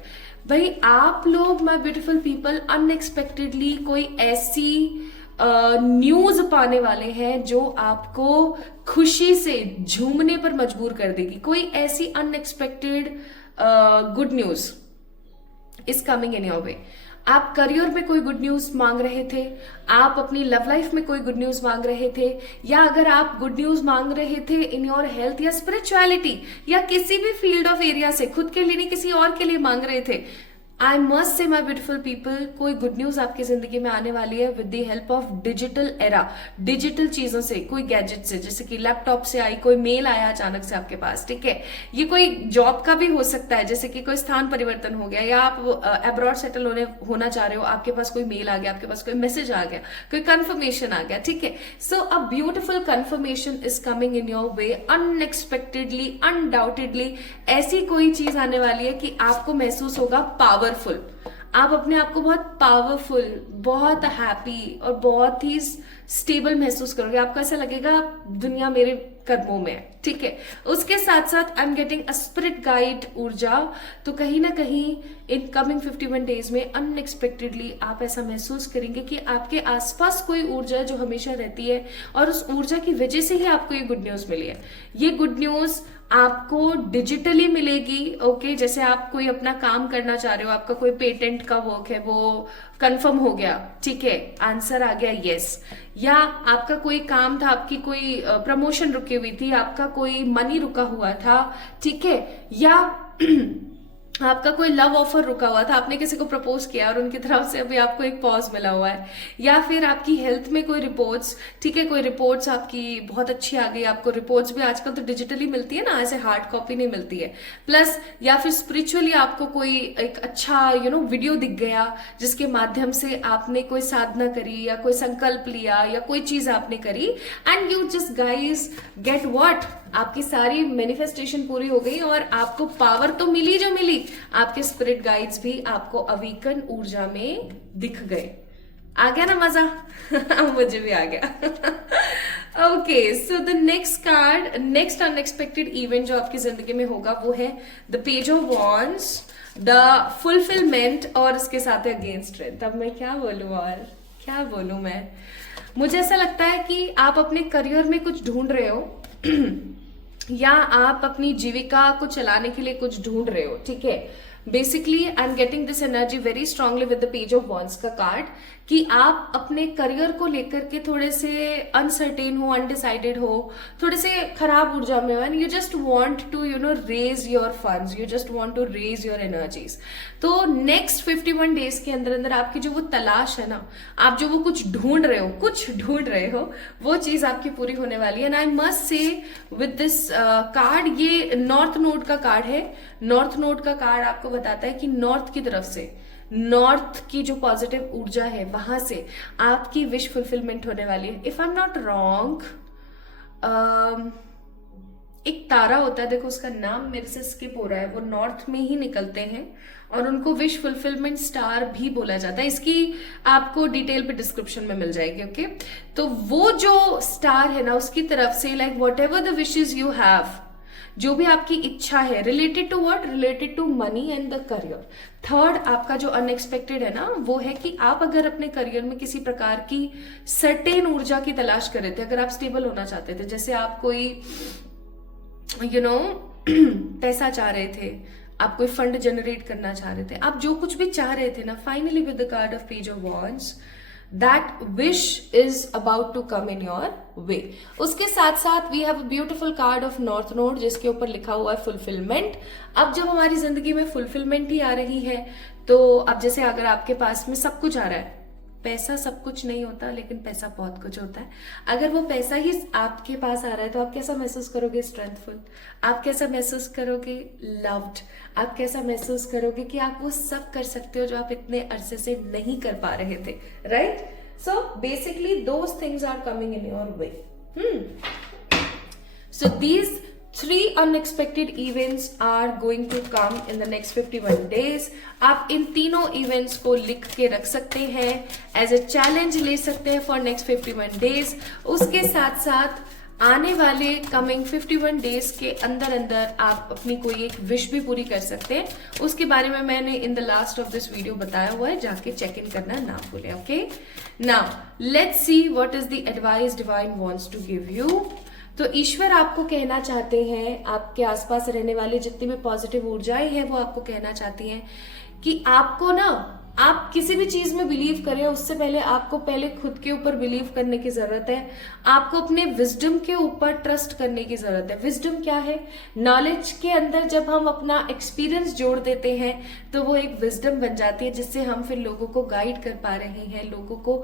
भाई आप लोग माय ब्यूटीफुल पीपल अनएक्सपेक्टेडली कोई ऐसी न्यूज पाने वाले हैं जो आपको खुशी से झूमने पर मजबूर कर देगी। कोई ऐसी unexpected good news is coming in your वे। आप करियर में कोई गुड न्यूज मांग रहे थे, आप अपनी लव लाइफ में कोई गुड न्यूज मांग रहे थे, या अगर आप गुड न्यूज मांग रहे थे इन योर हेल्थ या स्पिरिचुअलिटी या किसी भी फील्ड ऑफ एरिया से, खुद के लिए नहीं किसी और के लिए मांग रहे थे, आई मस्ट से माई ब्यूटिफुल पीपल, कोई गुड न्यूज आपकी जिंदगी में आने वाली है with the help of digital era, digital चीजों से, कोई गैजेट से, जैसे कि लैपटॉप से आई, कोई मेल आया अचानक से आपके पास, ठीक है। ये कोई जॉब का भी हो सकता है, जैसे कि कोई स्थान परिवर्तन हो गया, या आप अब्रॉड सेटल होना चाह रहे हो, आपके पास कोई मेल आ गया, आपके पास कोई मैसेज आ गया, कोई कंफर्मेशन आ गया, ठीक है। So a beautiful confirmation is coming in your way unexpectedly, undoubtedly. ऐसी कोई चीज आने वाली है कि आपको महसूस होगा पावरफुल, आप अपने आप को बहुत पावरफुल, बहुत हैप्पी और बहुत ही स्टेबल महसूस करोगे। आपको ऐसा लगेगा दुनिया मेरे कदमों में है, ठीक है। उसके साथ साथ I am getting a spirit guide ऊर्जा, तो कहीं ना कहीं इन कमिंग 51 डेज में अनएक्सपेक्टेडली आप ऐसा महसूस करेंगे कि आपके आसपास कोई ऊर्जा जो हमेशा रहती है, और उस ऊर्जा की वजह से ही आपको ये गुड न्यूज मिली है। ये गुड न्यूज आपको डिजिटली मिलेगी, ओके। जैसे आप कोई अपना काम करना चाह रहे हो, आपका कोई पेटेंट का वर्क है, वो कंफर्म हो गया, ठीक है, आंसर आ गया यस। या आपका कोई काम था, आपकी कोई प्रमोशन रुकी हुई थी, आपका कोई मनी रुका हुआ था, ठीक है। या आपका कोई लव ऑफर रुका हुआ था, आपने किसी को प्रपोज किया और उनकी तरफ से अभी आपको एक पॉज मिला हुआ है। या फिर आपकी हेल्थ में कोई रिपोर्ट्स, ठीक है, कोई रिपोर्ट्स आपकी बहुत अच्छी आ गई, आपको रिपोर्ट्स भी आजकल तो डिजिटली मिलती है ना, ऐसे हार्ड कॉपी नहीं मिलती है। प्लस या फिर स्पिरिचुअली आपको कोई एक अच्छा वीडियो दिख गया, जिसके माध्यम से आपने कोई साधना करी या कोई संकल्प लिया या कोई चीज आपने करी, and you just guys get what, आपकी सारी मैनिफेस्टेशन पूरी हो गई और आपको पावर तो मिली जो मिली, आपके स्पिरिट गाइड्स भी आपको अवीकन ऊर्जा में दिख गए। आ गया ना मजा? मुझे भी आ गया। Okay, so the next card, next unexpected event जो आपकी जिंदगी में होगा वो है the page of wands, the fulfilment, और इसके साथ है अगेन स्ट्रेंथ। अब मैं क्या बोलूं, और क्या बोलूं मैं, मुझे ऐसा लगता है कि आप अपने करियर में कुछ ढूंढ रहे हो या आप अपनी जीविका को चलाने के लिए कुछ ढूंढ रहे हो, ठीक है। Basically I am getting this energy very strongly with the page of wands का कार्ड, कि आप अपने करियर को लेकर के थोड़े से अनसर्टेन हो, अनडिसाइडेड हो, थोड़े से खराब ऊर्जा में हो, and you just want to raise your funds, you just want to raise your energies. तो नेक्स्ट 51 डेज के अंदर अंदर आपकी जो वो तलाश है ना, आप जो वो कुछ ढूंढ रहे हो, वो चीज आपकी पूरी होने वाली है। एंड आई मस्ट से विद दिस कार्ड, ये नॉर्थ नोड का कार्ड है। नॉर्थ नोड का कार्ड आपको बताता है कि नॉर्थ की तरफ से, नॉर्थ की जो पॉजिटिव ऊर्जा है, वहां से आपकी विश फुलफिलमेंट होने वाली है। If I am not wrong, एक तारा होता है, देखो उसका नाम मेरे से स्किप हो रहा है, वो नॉर्थ में ही निकलते हैं और उनको विश फुलफिलमेंट स्टार भी बोला जाता है। इसकी आपको डिटेल पे डिस्क्रिप्शन में मिल जाएगी, ओके। तो वो जो स्टार है ना, उसकी तरफ से like whatever the wishes you have, जो भी आपकी इच्छा है, related to what, related to money and the career. Third आपका जो अनएक्सपेक्टेड है ना, वो है कि आप अगर अपने करियर में किसी प्रकार की सर्टेन ऊर्जा की तलाश कर रहे थे, अगर आप स्टेबल होना चाहते थे, जैसे आप कोई पैसा चाह रहे थे, आप कोई फंड जनरेट करना चाह रहे थे, आप जो कुछ भी चाह रहे थे ना, finally with the card of page of wands, that wish is about to come in your way. उसके साथ साथ we have a beautiful card of north node, जिसके ऊपर लिखा हुआ है fulfillment। अब जब हमारी जिंदगी में fulfillment ही आ रही है, तो अब जैसे अगर आपके पास में सब कुछ आ रहा है, पैसा सब कुछ नहीं होता, लेकिन पैसा बहुत कुछ होता है। अगर वो पैसा ही आपके पास आ रहा है, तो आप कैसा महसूस करोगे? स्ट्रेंथफुल। आप कैसा महसूस करोगे? लव्ड। आप कैसा महसूस करोगे कि आप वो सब कर सकते हो जो आप इतने अरसे से नहीं कर पा रहे थे, right? So basically those things are coming in your way. So these 3 unexpected events are going to come in the next 51 days. आप इन तीनों इवेंट्स को लिख के रख सकते हैं, एज ए चैलेंज ले सकते हैं फॉर नेक्स्ट 51 डेज। उसके साथ साथ आने वाले कमिंग 51 डेज के अंदर अंदर आप अपनी कोई एक विश भी पूरी कर सकते हैं। उसके बारे में मैंने in the last of this video बताया हुआ है, जाके चेक इन करना ना भूलें, okay. Now let's see what is the advice divine wants to give you. तो ईश्वर आपको कहना चाहते हैं, आपके आसपास रहने वाले जितनी भी पॉजिटिव ऊर्जाएं हैं वो आपको कहना चाहती हैं कि आपको ना आप किसी भी चीज में बिलीव करें उससे पहले आपको पहले खुद के ऊपर बिलीव करने की जरूरत है। आपको अपने विजडम के ऊपर ट्रस्ट करने की जरूरत है। विजडम क्या है? नॉलेज के अंदर जब हम अपना एक्सपीरियंस जोड़ देते हैं तो वो एक विजडम बन जाती है, जिससे हम फिर लोगों को गाइड कर पा रहे हैं, लोगों को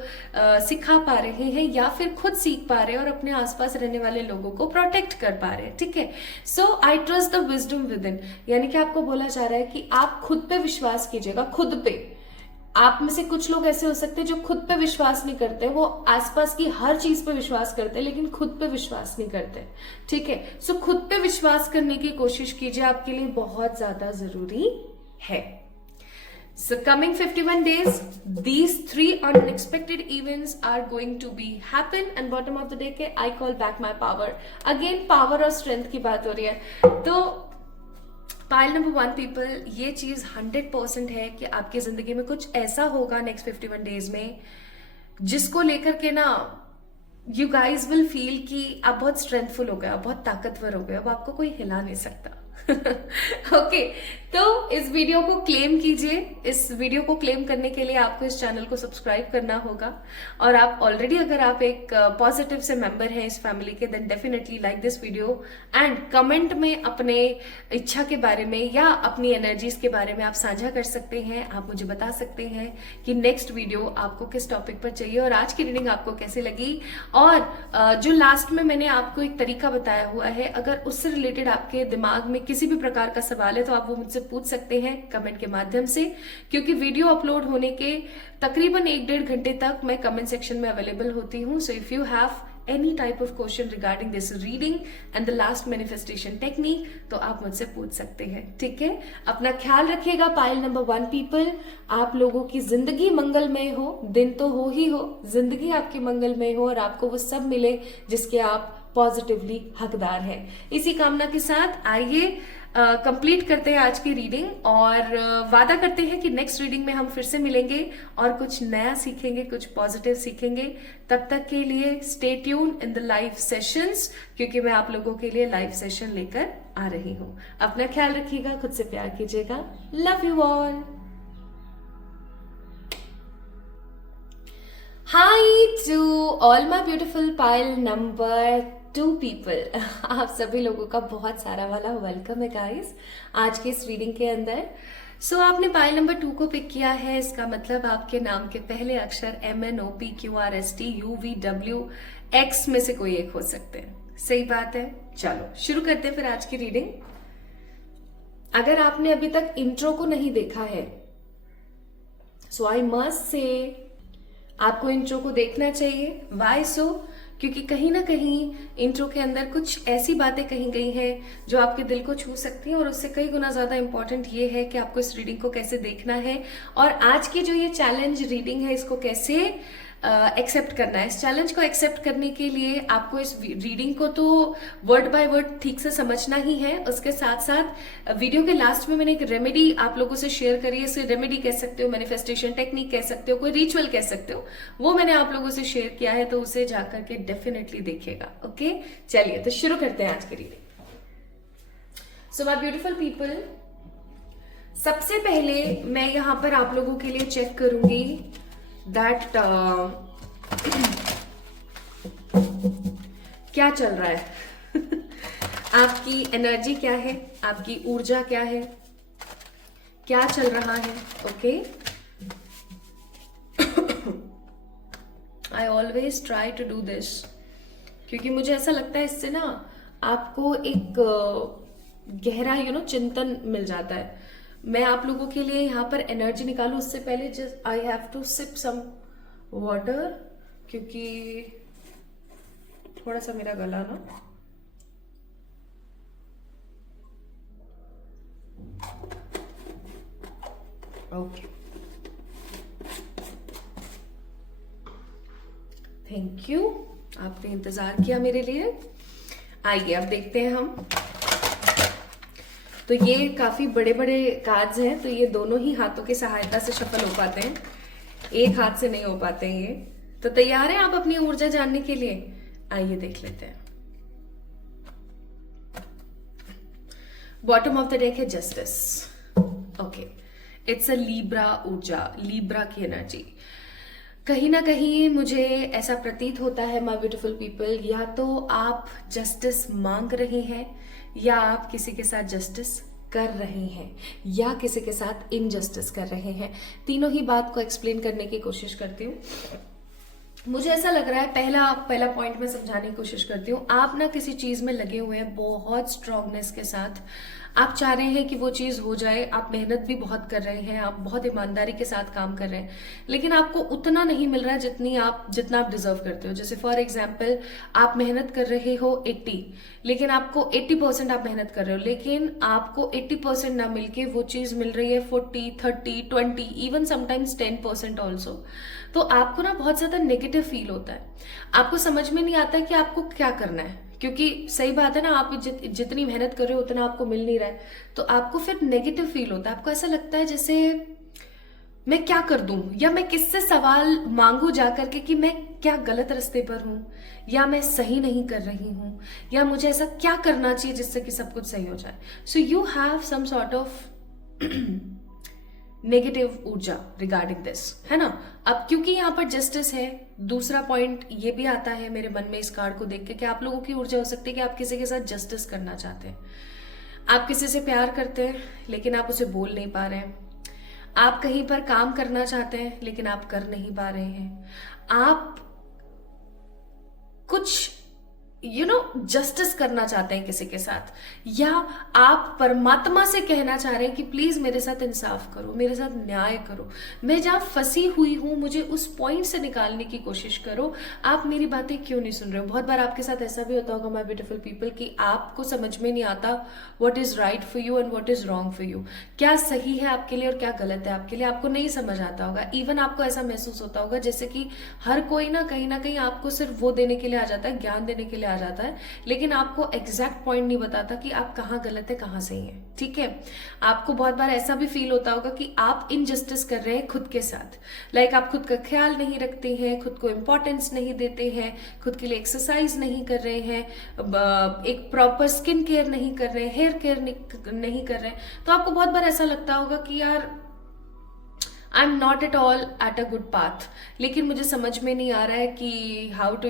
सिखा पा रहे हैं, या फिर खुद सीख पा रहे हैं और अपने आसपास रहने वाले लोगों को प्रोटेक्ट कर पा रहे हैं। ठीक है, so I trust the wisdom within, यानी कि आपको बोला जा रहा है कि आप खुद पे विश्वास कीजिएगा। खुद पे, आप में से कुछ लोग ऐसे हो सकते हैं जो खुद पे विश्वास नहीं करते, वो आसपास की हर चीज पे विश्वास करते हैं लेकिन खुद पे विश्वास नहीं करते। ठीक है, सो खुद पे विश्वास करने की कोशिश कीजिए, आपके लिए बहुत ज्यादा जरूरी है। So coming 51 days, these 3 unexpected events are going to be happen and bottom of the day के I call back my power. Again power और strength की बात हो रही है। तो पाइल नंबर 1 पीपल, ये चीज 100% है कि आपकी जिंदगी में कुछ ऐसा होगा नेक्स्ट 51 डेज में जिसको लेकर के ना यू गाइज विल फील कि आप बहुत स्ट्रेंथफुल हो गए, आप बहुत ताकतवर हो गए, अब आपको कोई हिला नहीं सकता। ओके, तो इस वीडियो को क्लेम कीजिए। इस वीडियो को क्लेम करने के लिए आपको इस चैनल को सब्सक्राइब करना होगा, और आप ऑलरेडी अगर आप एक पॉजिटिव से मेंबर हैं इस फैमिली के, then definitely like this video and comment में अपने इच्छा के बारे में या अपनी एनर्जीज के बारे में आप साझा कर सकते हैं। आप मुझे बता सकते हैं कि नेक्स्ट वीडियो आपको किस टॉपिक पर चाहिए और आज की रीडिंग आपको कैसे लगी। और जो लास्ट में मैंने आपको एक तरीका बताया हुआ है, अगर उससे रिलेटेड आपके दिमाग में किसी भी प्रकार का सवाल है तो आप वो मुझसे पूछ सकते हैं कमेंट के माध्यम से, क्योंकि वीडियो अपलोड होने के तकरीबन 1-1.5 घंटे तक मैं कमेंट सेक्शन में अवेलेबल होती हूँ। So if you have any type of question regarding this reading and the last manifestation technique तो आप मुझसे पूछ सकते हैं। ठीक है, अपना ख्याल रखिएगा पाइल नंबर 1 पीपल। आप लोगों की जिंदगी मंगलमय हो, दिन तो हो ही हो, जिंदगी आपकी मंगलमय हो और आपको वो सब मिले जिसके आप पॉजिटिवली हकदार हैं। इसी कामना के साथ आइए कंप्लीट करते हैं आज की रीडिंग और वादा करते हैं कि नेक्स्ट रीडिंग में हम फिर से मिलेंगे और कुछ नया सीखेंगे, कुछ पॉजिटिव सीखेंगे। तब तक के लिए stay tune in the live sessions, क्योंकि मैं आप लोगों के लिए लाइव सेशन लेकर आ रही हूँ। अपना ख्याल रखिएगा, खुद से प्यार कीजिएगा। Love you all. Hi to all my beautiful pile number 2 people. आप सभी लोगों का बहुत सारा वाला वेलकम है गाइस आज के इस रीडिंग के अंदर। सो आपने पाइल नंबर 2 को पिक किया है, इसका मतलब आपके नाम के पहले अक्षर MNOPQRSTUVWX में से कोई एक हो सकते हैं। सही बात है, चलो शुरू करते हैं फिर आज की रीडिंग। अगर आपने अभी तक इंट्रो को नहीं देखा है सो आई मस्ट से आपको इंट्रो को देखना चाहिए। Y so? क्योंकि कहीं ना कहीं इंट्रो के अंदर कुछ ऐसी बातें कही गई हैं जो आपके दिल को छू सकती हैं, और उससे कई गुना ज्यादा इंपॉर्टेंट ये है कि आपको इस रीडिंग को कैसे देखना है और आज की जो ये चैलेंज रीडिंग है इसको कैसे एक्सेप्ट करना है। इस चैलेंज को एक्सेप्ट करने के लिए आपको इस रीडिंग को तो वर्ड बाय वर्ड ठीक से समझना ही है। उसके साथ साथ वीडियो के लास्ट में मैंने एक रेमेडी आप लोगों से शेयर करी है। इसे रेमेडी कह सकते हो, मैनिफेस्टेशन टेक्निक कह सकते हो, कोई रिचुअल कह सकते हो, वो मैंने आप लोगों से शेयर किया है, तो उसे जाकर के डेफिनेटली देखिएगा। ओके, चलिए तो शुरू करते हैं आज की reading. So my beautiful people, सबसे पहले मैं यहाँ पर आप लोगों के लिए चेक करूंगी दैट क्या चल रहा है आपकी एनर्जी क्या है, आपकी ऊर्जा क्या है, क्या चल रहा है। Okay, I always try to do this क्योंकि मुझे ऐसा लगता है इससे ना आपको एक गहरा चिंतन मिल जाता है। मैं आप लोगों के लिए यहाँ पर एनर्जी निकालूं उससे पहले just I have to sip some water, क्योंकि थोड़ा सा मेरा गला ना ओके, थैंक यू, आपने इंतजार किया मेरे लिए। आइए अब देखते हैं हम। तो ये काफी बड़े बड़े कार्ड्स हैं, तो ये दोनों ही हाथों की सहायता से शफल हो पाते हैं, एक हाथ से नहीं हो पाते हैं ये। तो तैयार हैं आप अपनी ऊर्जा जानने के लिए? आइए देख लेते हैं। बॉटम ऑफ द डेक है justice. Okay, it's a Libra ऊर्जा, लीब्रा की एनर्जी। कहीं ना कहीं मुझे ऐसा प्रतीत होता है माय ब्यूटीफुल पीपल, या तो आप जस्टिस मांग रहे हैं, या आप किसी के साथ जस्टिस कर रहे हैं, या किसी के साथ इनजस्टिस कर रहे हैं। तीनों ही बात को एक्सप्लेन करने की कोशिश करती हूँ। मुझे ऐसा लग रहा है, पहला पॉइंट में समझाने की कोशिश करती हूँ। आप ना किसी चीज में लगे हुए हैं बहुत स्ट्रांगनेस के साथ, आप चाह रहे हैं कि वो चीज हो जाए, आप मेहनत भी बहुत कर रहे हैं, आप बहुत ईमानदारी के साथ काम कर रहे हैं, लेकिन आपको उतना नहीं मिल रहा है जितना आप डिजर्व करते हो। जैसे फॉर एग्जाम्पल, आप मेहनत कर रहे हो 80, लेकिन आपको 80% आप मेहनत कर रहे हो, लेकिन आपको 80% ना मिलके वो चीज मिल रही है 40, 30, 20, इवन समटाइम्स 10% ऑल्सो। तो आपको ना बहुत ज्यादा नेगेटिव फील होता है, आपको समझ में नहीं आता है कि आपको क्या करना है, क्योंकि सही बात है ना, आप जितनी मेहनत कर रहे हो उतना आपको मिल नहीं रहा है, तो आपको फिर नेगेटिव फील होता है। आपको ऐसा लगता है जैसे मैं क्या कर दूं, या मैं किससे सवाल मांगू जा करके कि मैं क्या गलत रास्ते पर हूं, या मैं सही नहीं कर रही हूं, या मुझे ऐसा क्या करना चाहिए जिससे कि सब कुछ सही हो जाए। So you have some sort of negative ऊर्जा रिगार्डिंग दिस, है ना। अब क्योंकि यहाँ पर जस्टिस है, दूसरा पॉइंट ये भी आता है मेरे मन में इस कार्ड को देख के कि आप लोगों की ऊर्जा हो सकती है कि आप किसी के साथ जस्टिस करना चाहते हैं, आप किसी से प्यार करते हैं लेकिन आप उसे बोल नहीं पा रहे हैं, आप कहीं पर काम करना चाहते हैं लेकिन आप कर नहीं पा रहे हैं, आप कुछ जस्टिस करना चाहते हैं किसी के साथ, या आप परमात्मा से कहना चाह रहे हैं कि प्लीज मेरे साथ इंसाफ करो, मेरे साथ न्याय करो, मैं जहां फंसी हुई हूं मुझे उस पॉइंट से निकालने की कोशिश करो, आप मेरी बातें क्यों नहीं सुन रहे हो। बहुत बार आपके साथ ऐसा भी होता होगा माय ब्यूटीफुल पीपल कि आपको समझ में नहीं आता what is right for you and what is wrong for you, क्या सही है आपके लिए और क्या गलत है आपके लिए, आपको नहीं समझ आता होगा। इवन आपको ऐसा महसूस होता होगा जैसे कि हर कोई ना कहीं आपको सिर्फ वो देने के लिए आ जाता है, ज्ञान देने के लिए आ जाता है, लेकिन आपको एग्जैक्ट पॉइंट नहीं बताता कि आप कहाँ गलत है कहाँ सही है। ठीक है, आपको बहुत बार ऐसा भी फील होता होगा कि आप इनजस्टिस कर रहे हैं खुद के साथ, लाइक आप खुद का ख्याल नहीं रखते हैं, खुद को इंपॉर्टेंस नहीं देते हैं, खुद के लिए एक्सरसाइज नहीं कर रहे हैं, एक प्रॉपर स्किन केयर नहीं कर रहे हैं, हेयर केयर नहीं कर रहे हैं, तो आपको बहुत बार ऐसा लगता होगा कि यार I am not at all at a good path, लेकिन मुझे समझ में नहीं आ रहा है कि how to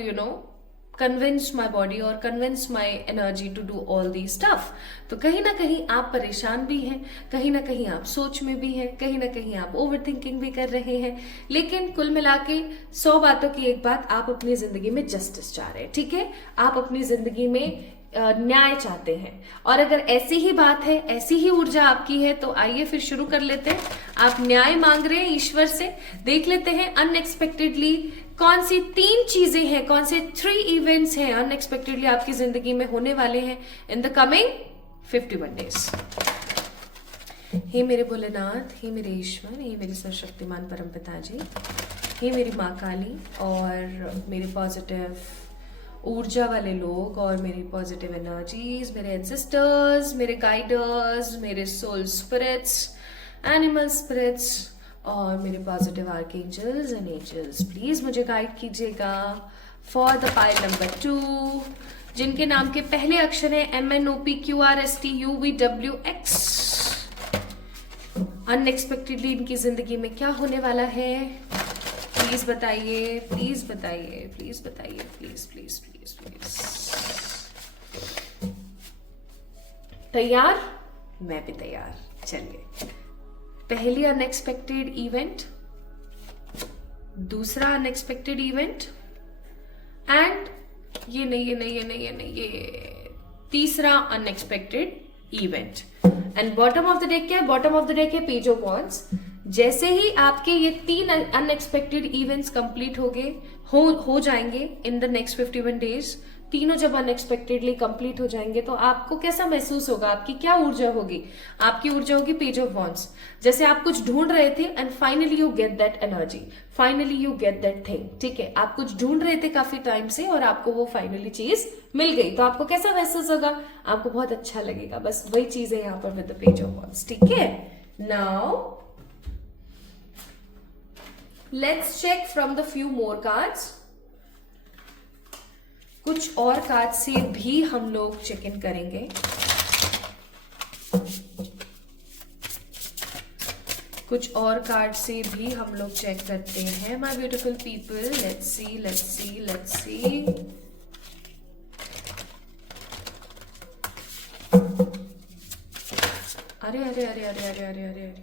convince my body और convince my energy to do all the stuff. तो कहीं ना कहीं आप परेशान भी हैं, कहीं ना कहीं आप सोच में भी हैं, कहीं ना कहीं आप ओवर थिंकिंग भी कर रहे हैं, लेकिन कुल मिला के 100 बातों की एक बात, आप अपनी जिंदगी में जस्टिस चाह रहे हैं। ठीक है, आप अपनी जिंदगी में न्याय चाहते हैं, और अगर ऐसी ही बात है, ऐसी ही ऊर्जा आपकी है, तो आइए फिर शुरू कर लेते हैं। आप न्याय मांग रहे हैं ईश्वर से, देख लेते हैं अनएक्सपेक्टेडली कौन सी 3 चीजें हैं, कौन से 3 इवेंट्स हैं अनएक्सपेक्टेडली आपकी जिंदगी में होने वाले हैं इन द कमिंग 51 डेज। हे मेरे भोलेनाथ, हे मेरे ईश्वर, हे मेरे सर्वशक्तिमान परम पिताजी, हे मेरी माँ काली और मेरे पॉजिटिव ऊर्जा वाले लोग और मेरी पॉजिटिव एनर्जीज, मेरे एंसेस्टर्स, मेरे गाइडर्स, मेरे सोल स्पिरिट्स, एनिमल स्पिरिट्स और मेरे positive archangels and angels, please मुझे गाइड कीजिएगा फॉर द पाइल नंबर 2, जिनके नाम के पहले अक्षर है MNOPQRSTUVWX। अनएक्सपेक्टेडली इनकी जिंदगी में क्या होने वाला है, प्लीज बताइए, प्लीज बताइए, प्लीज बताइए, प्लीज प्लीज प्लीज प्लीज। तैयार? मैं भी तैयार। चलिए, पहली अनएक्सपेक्टेड इवेंट, दूसरा अनएक्सपेक्टेड इवेंट, एंड ये तीसरा unexpected event. And bottom of the deck क्या है? बॉटम ऑफ द डेक है पेज ऑफ वॉन्ड्स। जैसे ही आपके ये 3 अनएक्सपेक्टेड इवेंट्स कंप्लीट हो जाएंगे इन द नेक्स्ट 51 डेज, तीनों जब अनएक्सपेक्टेडली कंप्लीट हो जाएंगे तो आपको कैसा महसूस होगा, आपकी क्या ऊर्जा होगी? आपकी ऊर्जा होगी पेज ऑफ वॉन्ड्स। जैसे आप कुछ ढूंढ रहे थे and finally you get that energy, finally you get that thing. ठीक है, आप कुछ ढूंढ रहे थे काफी टाइम से और आपको वो फाइनली चीज मिल गई, तो आपको कैसा महसूस होगा? आपको बहुत अच्छा लगेगा। बस वही चीज है यहाँ पर with the page of wands. ठीक है, now let's check from the few more cards. कुछ और कार्ड से भी हम लोग चेक इन करेंगे। कुछ और कार्ड से भी हम लोग चेक करते हैं my beautiful people. Let's see let's see let's see. अरे अरे अरे अरे अरे अरे अरे अरे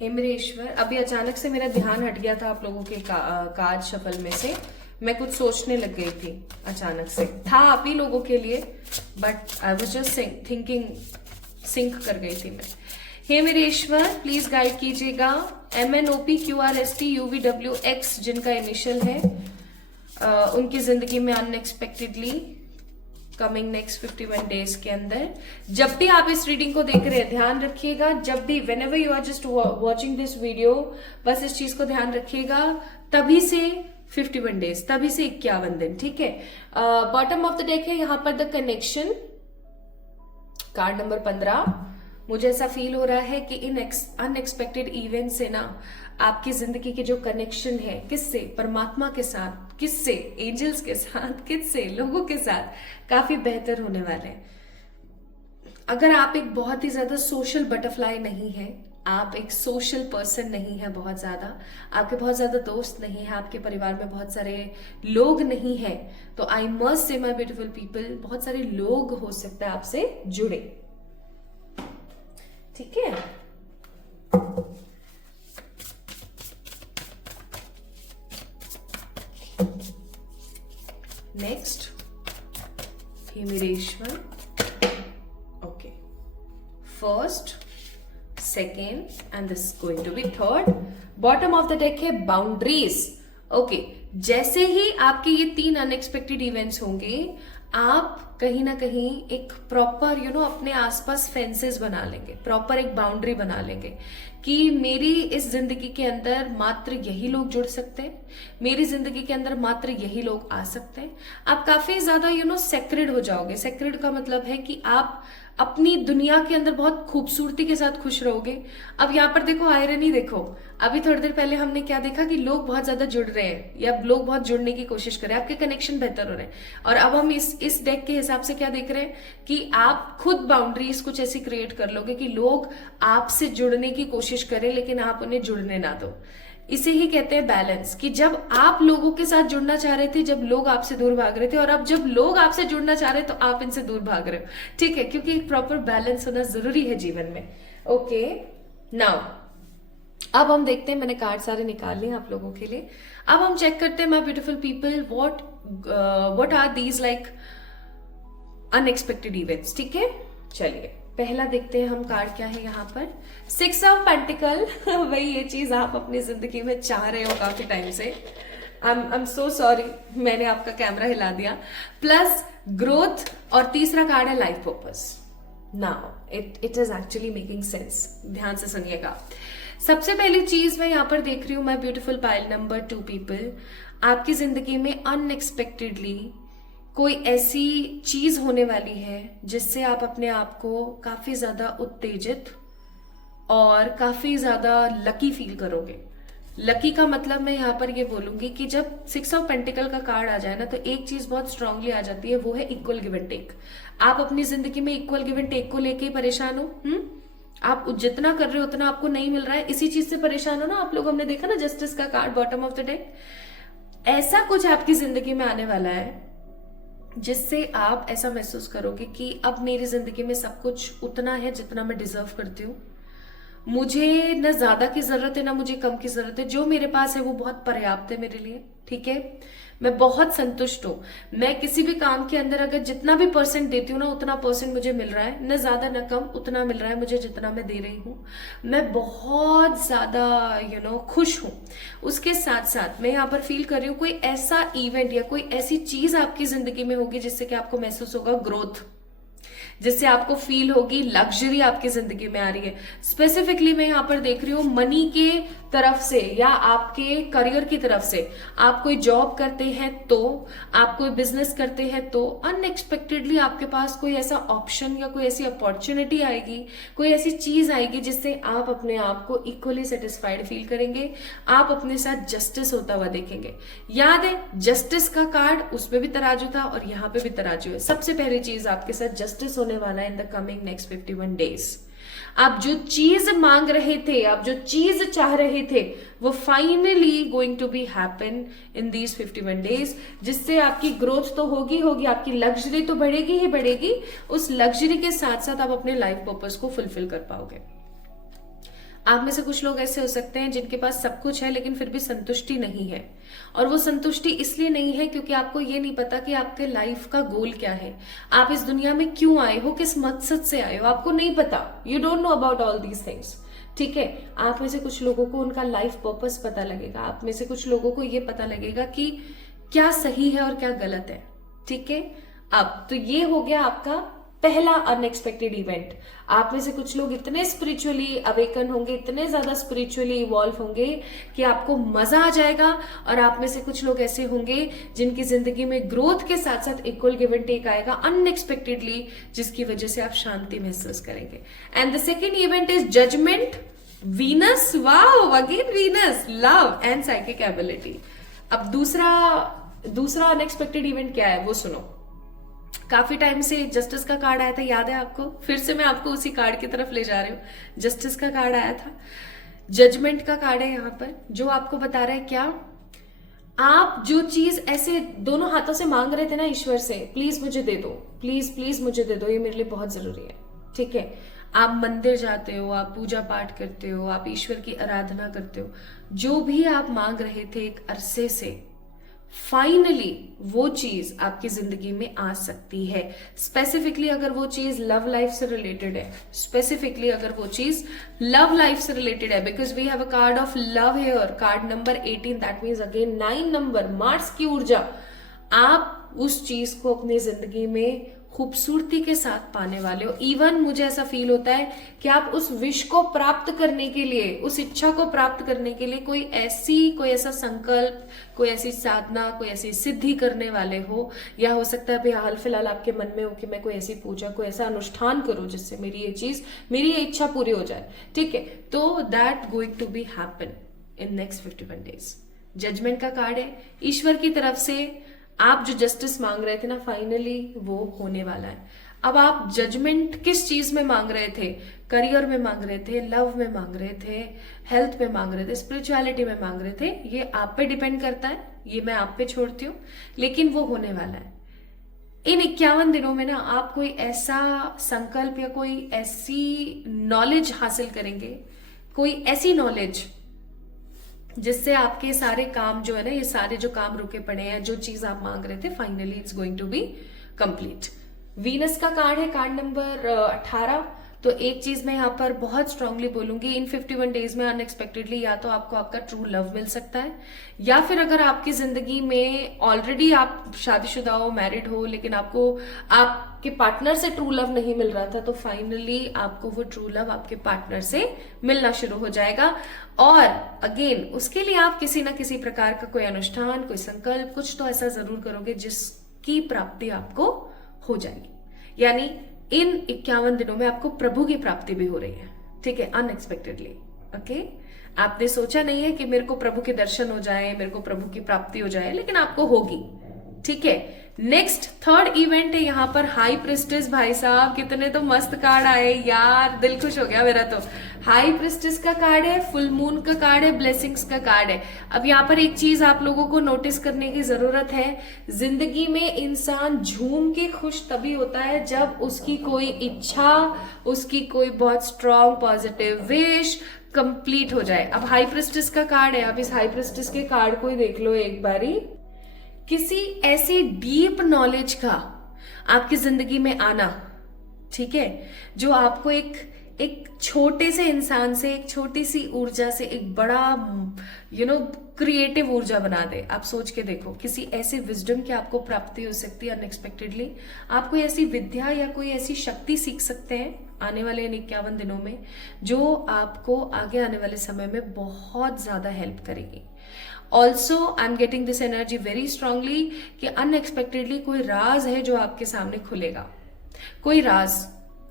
हेमरेश्वर, अभी अचानक से मेरा ध्यान हट गया था आप लोगों के कार्ड शफल में से। मैं कुछ सोचने लग गई थी, अचानक से था आप ही लोगों के लिए, but I was just thinking, sync कर गई थी मैं। हेमरेश्वर प्लीज गाइड कीजिएगा। MNOPQRSTUVWX जिनका इनिशियल है, उनकी जिंदगी में अनएक्सपेक्टेडली कमिंग नेक्स्ट 51 डेज के अंदर। जब भी आप इस रीडिंग को देख रहे हैं ध्यान रखिएगा, जब भी whenever you are just watching this video, बस इस चीज को ध्यान रखिएगा, तभी से 51 डेज, तभी से 51 दिन, ठीक है। बॉटम ऑफ द डेक है यहाँ पर द कनेक्शन, कार्ड नंबर 15। मुझे ऐसा फील हो रहा है कि इन अनएक्सपेक्टेड इवेंट से ना आपकी जिंदगी के जो कनेक्शन है, किससे, परमात्मा के साथ, किससे, एंजल्स के साथ, किससे, लोगों के साथ, काफी बेहतर होने वाले हैं। अगर आप एक बहुत ही ज्यादा सोशल बटरफ्लाई नहीं है, आप एक सोशल पर्सन नहीं है, बहुत ज्यादा आपके बहुत ज्यादा दोस्त नहीं है, आपके परिवार में बहुत सारे लोग नहीं है, तो आई must say my beautiful people, बहुत सारे लोग हो सकता है आपसे जुड़े, ठीक है। Next Hemreshwar, okay, first, second and this going to be third. Bottom of the deck है बाउंड्रीज, ओके। जैसे ही आपके ये 3 अनएक्सपेक्टेड इवेंट्स होंगे, आप कहीं ना कहीं एक प्रॉपर अपने आसपास फेंसेस बना लेंगे, प्रॉपर एक बाउंड्री बना लेंगे कि मेरी इस जिंदगी के अंदर मात्र यही लोग जुड़ सकते हैं, मेरी जिंदगी के अंदर मात्र यही लोग आ सकते हैं। आप काफी ज्यादा सेक्रेड हो जाओगे। सेक्रेड का मतलब है कि आप अपनी दुनिया के अंदर बहुत खूबसूरती के साथ खुश रहोगे। अब यहाँ पर देखो, आयरनी देखो, अभी थोड़ी देर पहले हमने क्या देखा कि लोग बहुत ज्यादा जुड़ रहे हैं या लोग बहुत जुड़ने की कोशिश कर रहे हैं, आपके कनेक्शन बेहतर हो रहे हैं। और अब हम इस डेक के हिसाब से क्या देख रहे हैं कि आप खुद बाउंड्रीज कुछ ऐसी क्रिएट कर लोगे कि लोग आपसे जुड़ने की कोशिश करें लेकिन आप उन्हें जुड़ने ना दो। इसे ही कहते हैं बैलेंस, कि जब आप लोगों के साथ जुड़ना चाह रहे थे, जब लोग आपसे दूर भाग रहे थे, और अब जब लोग आपसे जुड़ना चाह रहे हैं तो आप इनसे दूर भाग रहे हो, ठीक है, क्योंकि एक प्रॉपर बैलेंस होना जरूरी है जीवन में। ओके, नाउ अब हम देखते हैं, मैंने कार्ड सारे निकाल लिए आप लोगों के लिए। अब हम चेक करते हैं my beautiful people, what are these like unexpected events, ठीक है। चलिए पहला देखते हैं हम कार्ड क्या है यहाँ पर। 6 ऑफ पेंटिकल वही ये चीज आप अपनी जिंदगी में चाह रहे हो काफी टाइम से। आई एम सो सॉरी, मैंने आपका कैमरा हिला दिया। प्लस ग्रोथ, और तीसरा कार्ड है life purpose. Now it is actually making sense, ध्यान से सुनिएगा। सबसे पहली चीज मैं यहाँ पर देख रही हूँ my beautiful pile number 2 people, आपकी जिंदगी में अनएक्सपेक्टेडली कोई ऐसी चीज होने वाली है जिससे आप अपने आप को काफी ज्यादा उत्तेजित और काफी ज्यादा लकी फील करोगे। लकी का मतलब मैं यहाँ पर ये बोलूंगी कि जब 6 ऑफ पेंटिकल का कार्ड आ जाए ना, तो एक चीज बहुत स्ट्रांगली आ जाती है, वो है इक्वल गिव एंड टेक। आप अपनी जिंदगी में इक्वल गिव एंड टेक को लेके ही परेशान हो। आप जितना कर रहे हो उतना आपको नहीं मिल रहा है, इसी चीज से परेशान हो ना आप लोग। हमने देखा ना जस्टिस का card bottom of the deck. ऐसा कुछ आपकी जिंदगी में आने वाला है जिससे आप ऐसा महसूस करोगे कि अब मेरी जिंदगी में सब कुछ उतना है जितना मैं डिजर्व करती हूँ। मुझे न ज्यादा की जरूरत है ना मुझे कम की जरूरत है, जो मेरे पास है वो बहुत पर्याप्त है मेरे लिए, ठीक है। मैं बहुत संतुष्ट हूँ। मैं किसी भी काम के अंदर अगर जितना भी परसेंट देती हूँ ना, उतना परसेंट मुझे मिल रहा है, न ज्यादा न कम, उतना मिल रहा है मुझे जितना मैं दे रही हूँ। मैं बहुत ज्यादा खुश हूँ। उसके साथ साथ मैं यहाँ पर फील कर रही हूँ कोई ऐसा इवेंट या कोई ऐसी चीज आपकी जिंदगी में होगी जिससे कि आपको महसूस होगा ग्रोथ, जिससे आपको फील होगी लग्जरी आपकी जिंदगी में आ रही है। स्पेसिफिकली मैं यहाँ पर देख रही हूँ मनी के तरफ से या आपके करियर की तरफ से। आप कोई जॉब करते हैं तो, आप कोई बिजनेस करते हैं तो अनएक्सपेक्टेडली आपके पास कोई ऐसा ऑप्शन या कोई ऐसी अपॉर्चुनिटी आएगी, कोई ऐसी चीज आएगी जिससे आप अपने आप को इक्वली सेटिस्फाइड फील करेंगे। आप अपने साथ जस्टिस होता हुआ देखेंगे। याद है जस्टिस का कार्ड, उसमें भी तराजू था और यहाँ पे भी तराजू है। सबसे पहली चीज आपके साथ जस्टिस होने वाला है in the coming next 51 days. आप जो चीज मांग रहे थे, आप जो चीज चाह रहे थे, वो finally going to be happen in these 51 days, जिससे आपकी ग्रोथ तो होगी होगी, आपकी लग्जरी तो बढ़ेगी ही बढ़ेगी, उस लग्जरी के साथ साथ आप अपने लाइफ पर्पस को फुलफिल कर पाओगे। आप में से कुछ लोग ऐसे हो सकते हैं जिनके पास सब कुछ है लेकिन फिर भी संतुष्टि नहीं है, और वो संतुष्टि इसलिए नहीं है क्योंकि आपको ये नहीं पता कि आपके लाइफ का गोल क्या है, आप इस दुनिया में क्यों आए हो, किस मकसद से आए हो, आपको नहीं पता। You don't know about all these things. ठीक है, आप में से कुछ लोगों को उनका लाइफ पर्पस पता लगेगा, आप में से कुछ लोगों को ये पता लगेगा कि क्या सही है और क्या गलत है। ठीक है, अब तो ये हो गया आपका पहला अनएक्सपेक्टेड इवेंट। आप में से कुछ लोग इतने स्पिरिचुअली अवेकन होंगे, इतने ज्यादा स्पिरिचुअली इवॉल्व होंगे कि आपको मजा आ जाएगा, और आप में से कुछ लोग ऐसे होंगे जिनकी जिंदगी में ग्रोथ के साथ साथ इक्वल गिव एंड टेक आएगा अनएक्सपेक्टेडली, जिसकी वजह से आप शांति महसूस करेंगे। And the second event is judgement, Venus, wow, again Venus, love and psychic ability. अब दूसरा अनएक्सपेक्टेड इवेंट क्या है वो सुनो। काफी टाइम से जस्टिस का कार्ड आया था, याद है आपको? फिर से मैं आपको उसी कार्ड की तरफ ले जा रही हूँ। जस्टिस का कार्ड आया था, जजमेंट का कार्ड है यहाँ पर, जो आपको बता रहा है क्या, आप जो चीज ऐसे दोनों हाथों से मांग रहे थे ना ईश्वर से, प्लीज मुझे दे दो, प्लीज प्लीज मुझे दे दो, ये मेरे लिए बहुत जरूरी है। ठीक है, आप मंदिर जाते हो, आप पूजा पाठ करते हो, आप ईश्वर की आराधना करते हो, जो भी आप मांग रहे थे एक अरसे से, फाइनली वो चीज आपकी जिंदगी में आ सकती है। स्पेसिफिकली अगर वो चीज लव लाइफ से रिलेटेड है, स्पेसिफिकली अगर वो चीज लव लाइफ से रिलेटेड है, because we have a card of love here, card number 18, that means again 9 number, Mars की ऊर्जा। आप उस चीज को अपनी जिंदगी में खूबसूरती के साथ पाने वाले हो। इवन मुझे ऐसा फील होता है कि आप उस विश को प्राप्त करने के लिए, उस इच्छा को प्राप्त करने के लिए कोई ऐसा संकल्प, कोई ऐसी साधना, कोई ऐसी सिद्धि करने वाले हो, या हो सकता है अभी हाल फिलहाल आपके मन में हो कि मैं कोई ऐसी पूजा, कोई ऐसा अनुष्ठान करूं जिससे मेरी ये इच्छा पूरी हो जाए। ठीक है, तो that going to be happen in next 51 days. Judgement का कार्ड है, ईश्वर की तरफ से आप जो जस्टिस मांग रहे थे ना, फाइनली वो होने वाला है। अब आप जजमेंट किस चीज में मांग रहे थे? करियर में मांग रहे थे, लव में मांग रहे थे, हेल्थ में मांग रहे थे, स्पिरिचुअलिटी में मांग रहे थे, ये आप पे डिपेंड करता है, ये मैं आप पे छोड़ती हूँ, लेकिन वो होने वाला है। इन 51 दिनों में ना आप कोई ऐसा संकल्प या कोई ऐसी नॉलेज हासिल करेंगे, कोई ऐसी नॉलेज जिससे आपके सारे काम जो है ना, ये सारे जो काम रुके पड़े हैं, जो चीज आप मांग रहे थे, finally it's going to be complete. Venus का कार्ड है, कार्ड नंबर 18। तो एक चीज मैं यहाँ पर बहुत स्ट्रांगली बोलूंगी, इन 51 डेज में अनएक्सपेक्टेडली या तो आपको आपका ट्रू लव मिल सकता है, या फिर अगर आपकी जिंदगी में ऑलरेडी आप शादीशुदा हो, मैरिड हो, लेकिन आपको आपके पार्टनर से ट्रू लव नहीं मिल रहा था, तो फाइनली आपको वो ट्रू लव आपके पार्टनर से मिलना शुरू हो जाएगा। और अगेन उसके लिए आप किसी ना किसी प्रकार का कोई अनुष्ठान, कोई संकल्प, कुछ तो ऐसा जरूर करोगे जिसकी प्राप्ति आपको हो जाएगी। यानी इन 51 दिनों में आपको प्रभु की प्राप्ति भी हो रही है। ठीक है, अनएक्सपेक्टेडली। ओके, आपने सोचा नहीं है कि मेरे को प्रभु के दर्शन हो जाए, मेरे को प्रभु की प्राप्ति हो जाए, लेकिन आपको होगी। ठीक है, नेक्स्ट थर्ड इवेंट है यहाँ पर हाई प्रिस्टेस। भाई साहब कितने तो मस्त कार्ड आए यार, दिल खुश हो गया मेरा। तो हाई प्रिस्टेस का कार्ड है, फुल मून का कार्ड है, ब्लेसिंग्स का कार्ड है। अब यहाँ पर एक चीज आप लोगों को नोटिस करने की जरूरत है, जिंदगी में इंसान झूम के खुश तभी होता है जब उसकी कोई इच्छा, उसकी कोई बहुत स्ट्रॉन्ग पॉजिटिव विश कंप्लीट हो जाए। अब हाई प्रिस्टेस का कार्ड है, अब इस हाई प्रिस्टेस के कार्ड को ही देख लो एक बारी। किसी ऐसी डीप नॉलेज का आपकी जिंदगी में आना, ठीक है, जो आपको एक छोटे से इंसान से, एक छोटी सी ऊर्जा से एक बड़ा क्रिएटिव ऊर्जा बना दे। आप सोच के देखो, किसी ऐसे विजडम की आपको प्राप्ति हो सकती है अनएक्सपेक्टेडली। आप कोई ऐसी विद्या या कोई ऐसी शक्ति सीख सकते हैं आने वाले इन 51 दिनों में, जो आपको आगे आने वाले समय में बहुत ज्यादा हेल्प करेगी। Also I am getting this energy very strongly कि अनएक्सपेक्टेडली कोई राज है जो आपके सामने खुलेगा। कोई राज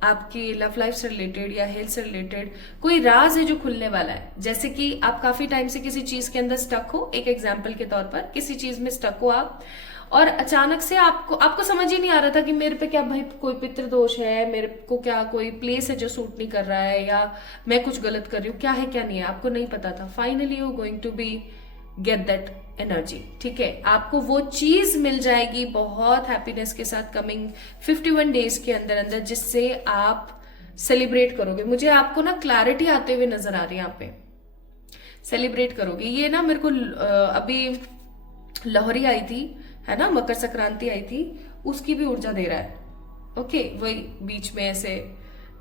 आपकी लव लाइफ से रिलेटेड या हेल्थ से रिलेटेड कोई राज है जो खुलने वाला है। जैसे कि आप काफी टाइम से किसी चीज के अंदर स्टक हो, एक एग्जाम्पल के तौर पर किसी चीज में स्टक हो आप, और अचानक से आपको समझ ही नहीं आ रहा था कि मेरे पे क्या भाई कोई पितृदोष है, मेरे को क्या कोई प्लेस है जो सूट नहीं कर रहा है, या मैं कुछ गलत कर रही हूँ, क्या है क्या नहीं है, आपको नहीं पता था। Finally you going to be get that energy, ठीक है, आपको वो चीज मिल जाएगी बहुत हैप्पीनेस के साथ कमिंग 51 डेज के अंदर अंदर, जिससे आप सेलिब्रेट करोगे। मुझे आपको ना क्लैरिटी आते हुए नजर आ रही है यहाँ पे, सेलिब्रेट करोगे। ये ना मेरे को अभी लोहरी आई थी, है ना, मकर संक्रांति आई थी, उसकी भी ऊर्जा दे रहा है। ओके, वही बीच में ऐसे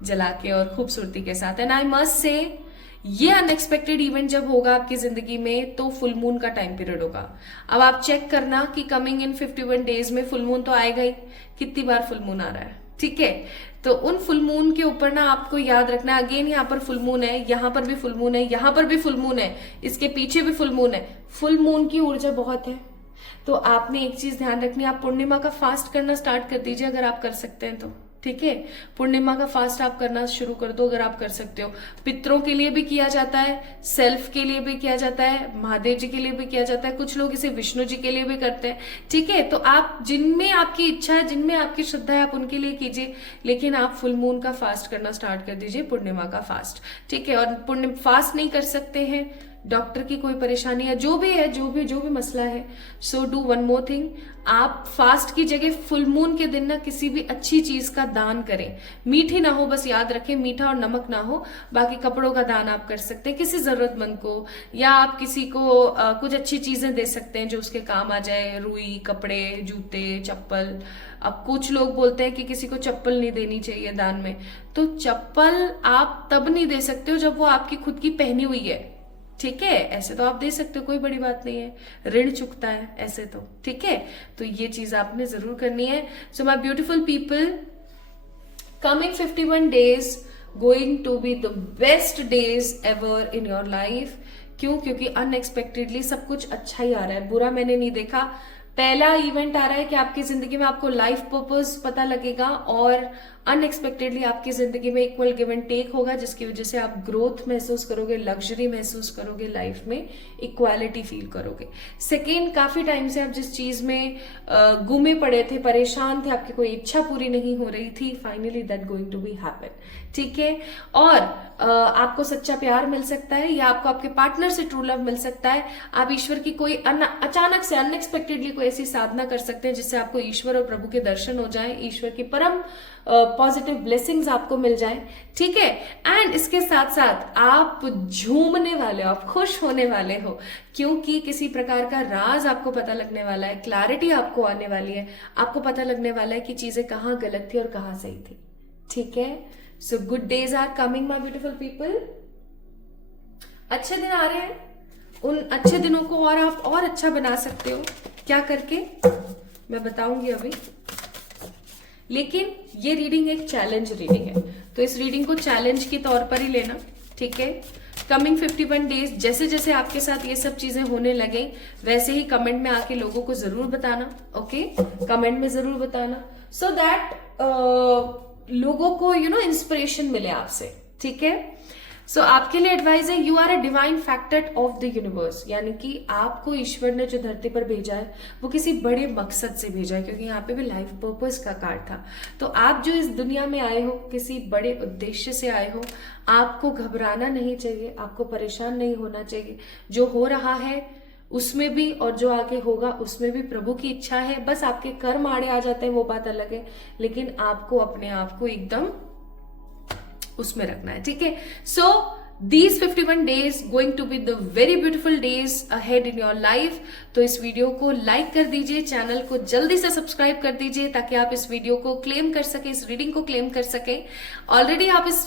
जला के और खूबसूरती के साथ। एंड आई मस्ट से ये अनएक्सपेक्टेड इवेंट जब होगा आपकी जिंदगी में तो फुल मून का टाइम पीरियड होगा। अब आप चेक करना कि कमिंग इन 51 डेज में फुल मून तो आएगा ही, कितनी बार फुल मून आ रहा है, ठीक है। तो उन फुल मून के ऊपर ना आपको याद रखना, अगेन यहाँ पर फुल मून है, यहाँ पर भी फुल मून है, यहाँ पर भी फुल मून है, इसके पीछे भी फुल मून है। फुल मून की ऊर्जा बहुत है, तो आपने एक चीज ध्यान रखनी, आप पूर्णिमा का फास्ट करना स्टार्ट कर दीजिए अगर आप कर सकते हैं तो, ठीक है। पूर्णिमा का फास्ट आप करना शुरू कर दो अगर आप कर सकते हो। पितरों के लिए भी किया जाता है, सेल्फ के लिए भी किया जाता है, महादेव जी के लिए भी किया जाता है, कुछ लोग इसे विष्णु जी के लिए भी करते हैं, ठीक है। तो आप जिनमें आपकी इच्छा है, जिनमें आपकी श्रद्धा है, आप उनके लिए कीजिए, लेकिन आप फुल मून का फास्ट करना स्टार्ट कर दीजिए, पूर्णिमा का फास्ट, ठीक है। और फास्ट नहीं कर सकते हैं, डॉक्टर की कोई परेशानी है, जो भी है, जो भी मसला है, so do one more thing, आप फास्ट की जगह फुल मून के दिन ना किसी भी अच्छी चीज का दान करें। मीठी ना हो, बस याद रखें, मीठा और नमक ना हो। बाकी कपड़ों का दान आप कर सकते हैं किसी जरूरतमंद को, या आप किसी को कुछ अच्छी चीजें दे सकते हैं जो उसके काम आ जाए, रुई, कपड़े, जूते, चप्पल। अब कुछ लोग बोलते हैं कि किसी को चप्पल नहीं देनी चाहिए दान में, तो चप्पल आप तब नहीं दे सकते हो जब वो आपकी खुद की पहनी हुई है, ठीक है। ऐसे तो आप दे सकते हो, कोई बड़ी बात नहीं है, ऋण चुकता है ऐसे तो, ठीक है। तो ये चीज आपने जरूर करनी है। So my beautiful people, coming 51 days going to be the best days ever in your life. क्यों? क्योंकि अनएक्सपेक्टेडली सब कुछ अच्छा ही आ रहा है, बुरा मैंने नहीं देखा। पहला इवेंट आ रहा है कि आपकी जिंदगी में आपको लाइफ पर्पस पता लगेगा, और अनएक्सपेक्टेडली आपकी जिंदगी में इक्वल गिव एंड टेक होगा, जिसकी वजह से आप ग्रोथ महसूस करोगे, लग्जरी महसूस करोगे, लाइफ में इक्वालिटी फील करोगे। सेकेंड, काफी टाइम से आप जिस चीज में गुमे पड़े थे, परेशान थे, आपकी कोई इच्छा पूरी नहीं हो रही थी, finally that going to be happen, ठीक है। और आपको सच्चा प्यार मिल सकता है, या आपको आपके पार्टनर से ट्रू लव मिल सकता है। आप ईश्वर की कोई अचानक से अनएक्सपेक्टेडली कोई ऐसी साधना कर सकते हैं जिससे आपको ईश्वर और प्रभु के दर्शन हो जाए, ईश्वर की परम पॉजिटिव ब्लेसिंग्स आपको मिल जाए, ठीक है। एंड इसके साथ साथ आप झूमने वाले हो, आप खुश होने वाले हो, क्योंकि किसी प्रकार का राज आपको पता लगने वाला है, क्लैरिटी आपको आने वाली है, आपको पता लगने वाला है कि चीजें कहाँ गलत थी और कहाँ सही थी, ठीक है। So good days are coming my beautiful people, अच्छे दिन आ रहे हैं। उन अच्छे दिनों को और आप और अच्छा बना सकते हो, क्या करके मैं बताऊंगी अभी। लेकिन ये रीडिंग एक चैलेंज रीडिंग है, तो इस रीडिंग को चैलेंज के तौर पर ही लेना, ठीक है। कमिंग 51 डेज जैसे जैसे आपके साथ ये सब चीजें होने लगे, वैसे ही कमेंट में आके लोगों को जरूर बताना, ओके, कमेंट में जरूर बताना, सो दैट लोगों को इंस्पिरेशन मिले आपसे, ठीक है। सो आपके लिए एडवाइस है, you are a divine factor of the universe, यानी कि आपको ईश्वर ने जो धरती पर भेजा है वो किसी बड़े मकसद से भेजा है, क्योंकि यहाँ पे भी लाइफ पर्पस का कार्ड था। तो आप जो इस दुनिया में आए हो किसी बड़े उद्देश्य से आए हो, आपको घबराना नहीं चाहिए, आपको परेशान नहीं होना चाहिए। जो हो रहा है उसमें भी और जो आगे होगा उसमें भी प्रभु की इच्छा है, बस आपके कर्म आड़े आ जाते हैं वो बात अलग है, लेकिन आपको अपने आप को एकदम उसमें रखना है, ठीक है। So these 51 days going to be the very beautiful days ahead in your life. तो इस वीडियो को लाइक कर दीजिए, चैनल को जल्दी से सब्सक्राइब कर दीजिए, ताकि आप इस वीडियो को क्लेम कर सके, इस रीडिंग को क्लेम कर सके। ऑलरेडी आप इस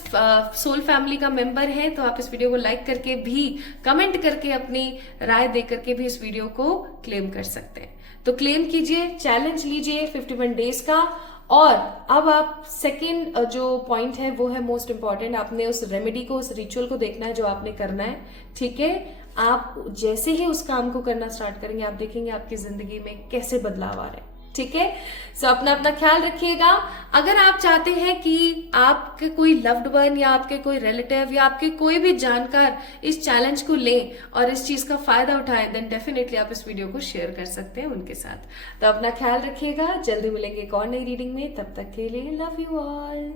सोल फैमिली का मेंबर हैं, तो आप इस वीडियो को लाइक करके भी, कमेंट करके, अपनी राय दे करके भी इस वीडियो को क्लेम कर सकते हैं। तो क्लेम कीजिए, चैलेंज लीजिए 51 डेज का। और अब आप सेकेंड जो पॉइंट है वो है मोस्ट इंपॉर्टेंट, आपने उस रेमेडी को, उस रिचुअल को देखना है जो आपने करना है, ठीक है। आप जैसे ही उस काम को करना स्टार्ट करेंगे, आप देखेंगे आपकी जिंदगी में कैसे बदलाव आ रहे हैं, ठीक है। सो अपना अपना ख्याल रखिएगा। अगर आप चाहते हैं कि आपके कोई लव्ड वन या आपके कोई रिलेटिव या आपके कोई भी जानकार इस चैलेंज को लें और इस चीज का फायदा उठाएं, देन डेफिनेटली आप इस वीडियो को शेयर कर सकते हैं उनके साथ। तो अपना ख्याल रखिएगा, जल्दी मिलेंगे एक और नई रीडिंग में, तब तक के लिए love you all.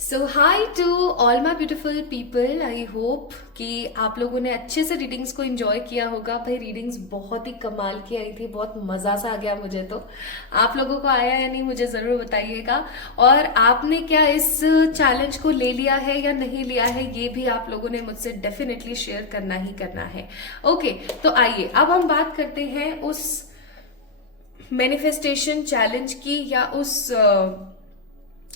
So hi to all my beautiful people, I hope कि आप लोगों ने अच्छे से रीडिंग्स को एंजॉय किया होगा। भाई रीडिंग्स बहुत ही कमाल की आई थी, बहुत मज़ा सा आ गया मुझे। तो आप लोगों को आया या नहीं मुझे ज़रूर बताइएगा, और आपने क्या इस चैलेंज को ले लिया है या नहीं लिया है ये भी आप लोगों ने मुझसे डेफिनेटली शेयर करना ही करना है। ओके, तो आइए अब हम बात करते हैं उस मैनिफेस्टेशन चैलेंज की, या उस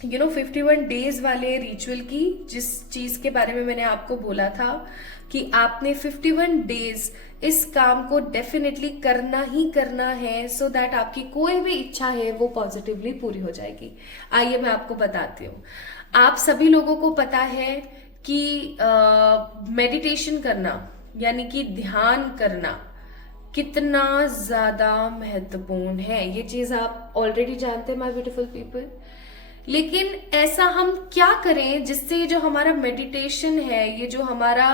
51 डेज वाले रिचुअल की, जिस चीज के बारे में मैंने आपको बोला था कि आपने 51 डेज इस काम को डेफिनेटली करना ही करना है, सो दैट आपकी कोई भी इच्छा है वो पॉजिटिवली पूरी हो जाएगी। आइए मैं आपको बताती हूँ। आप सभी लोगों को पता है कि मेडिटेशन करना यानी कि ध्यान करना कितना ज्यादा महत्वपूर्ण है, ये चीज आप ऑलरेडी जानते हैं माय ब्यूटीफुल पीपल। लेकिन ऐसा हम क्या करें जिससे जो हमारा मेडिटेशन है, ये जो हमारा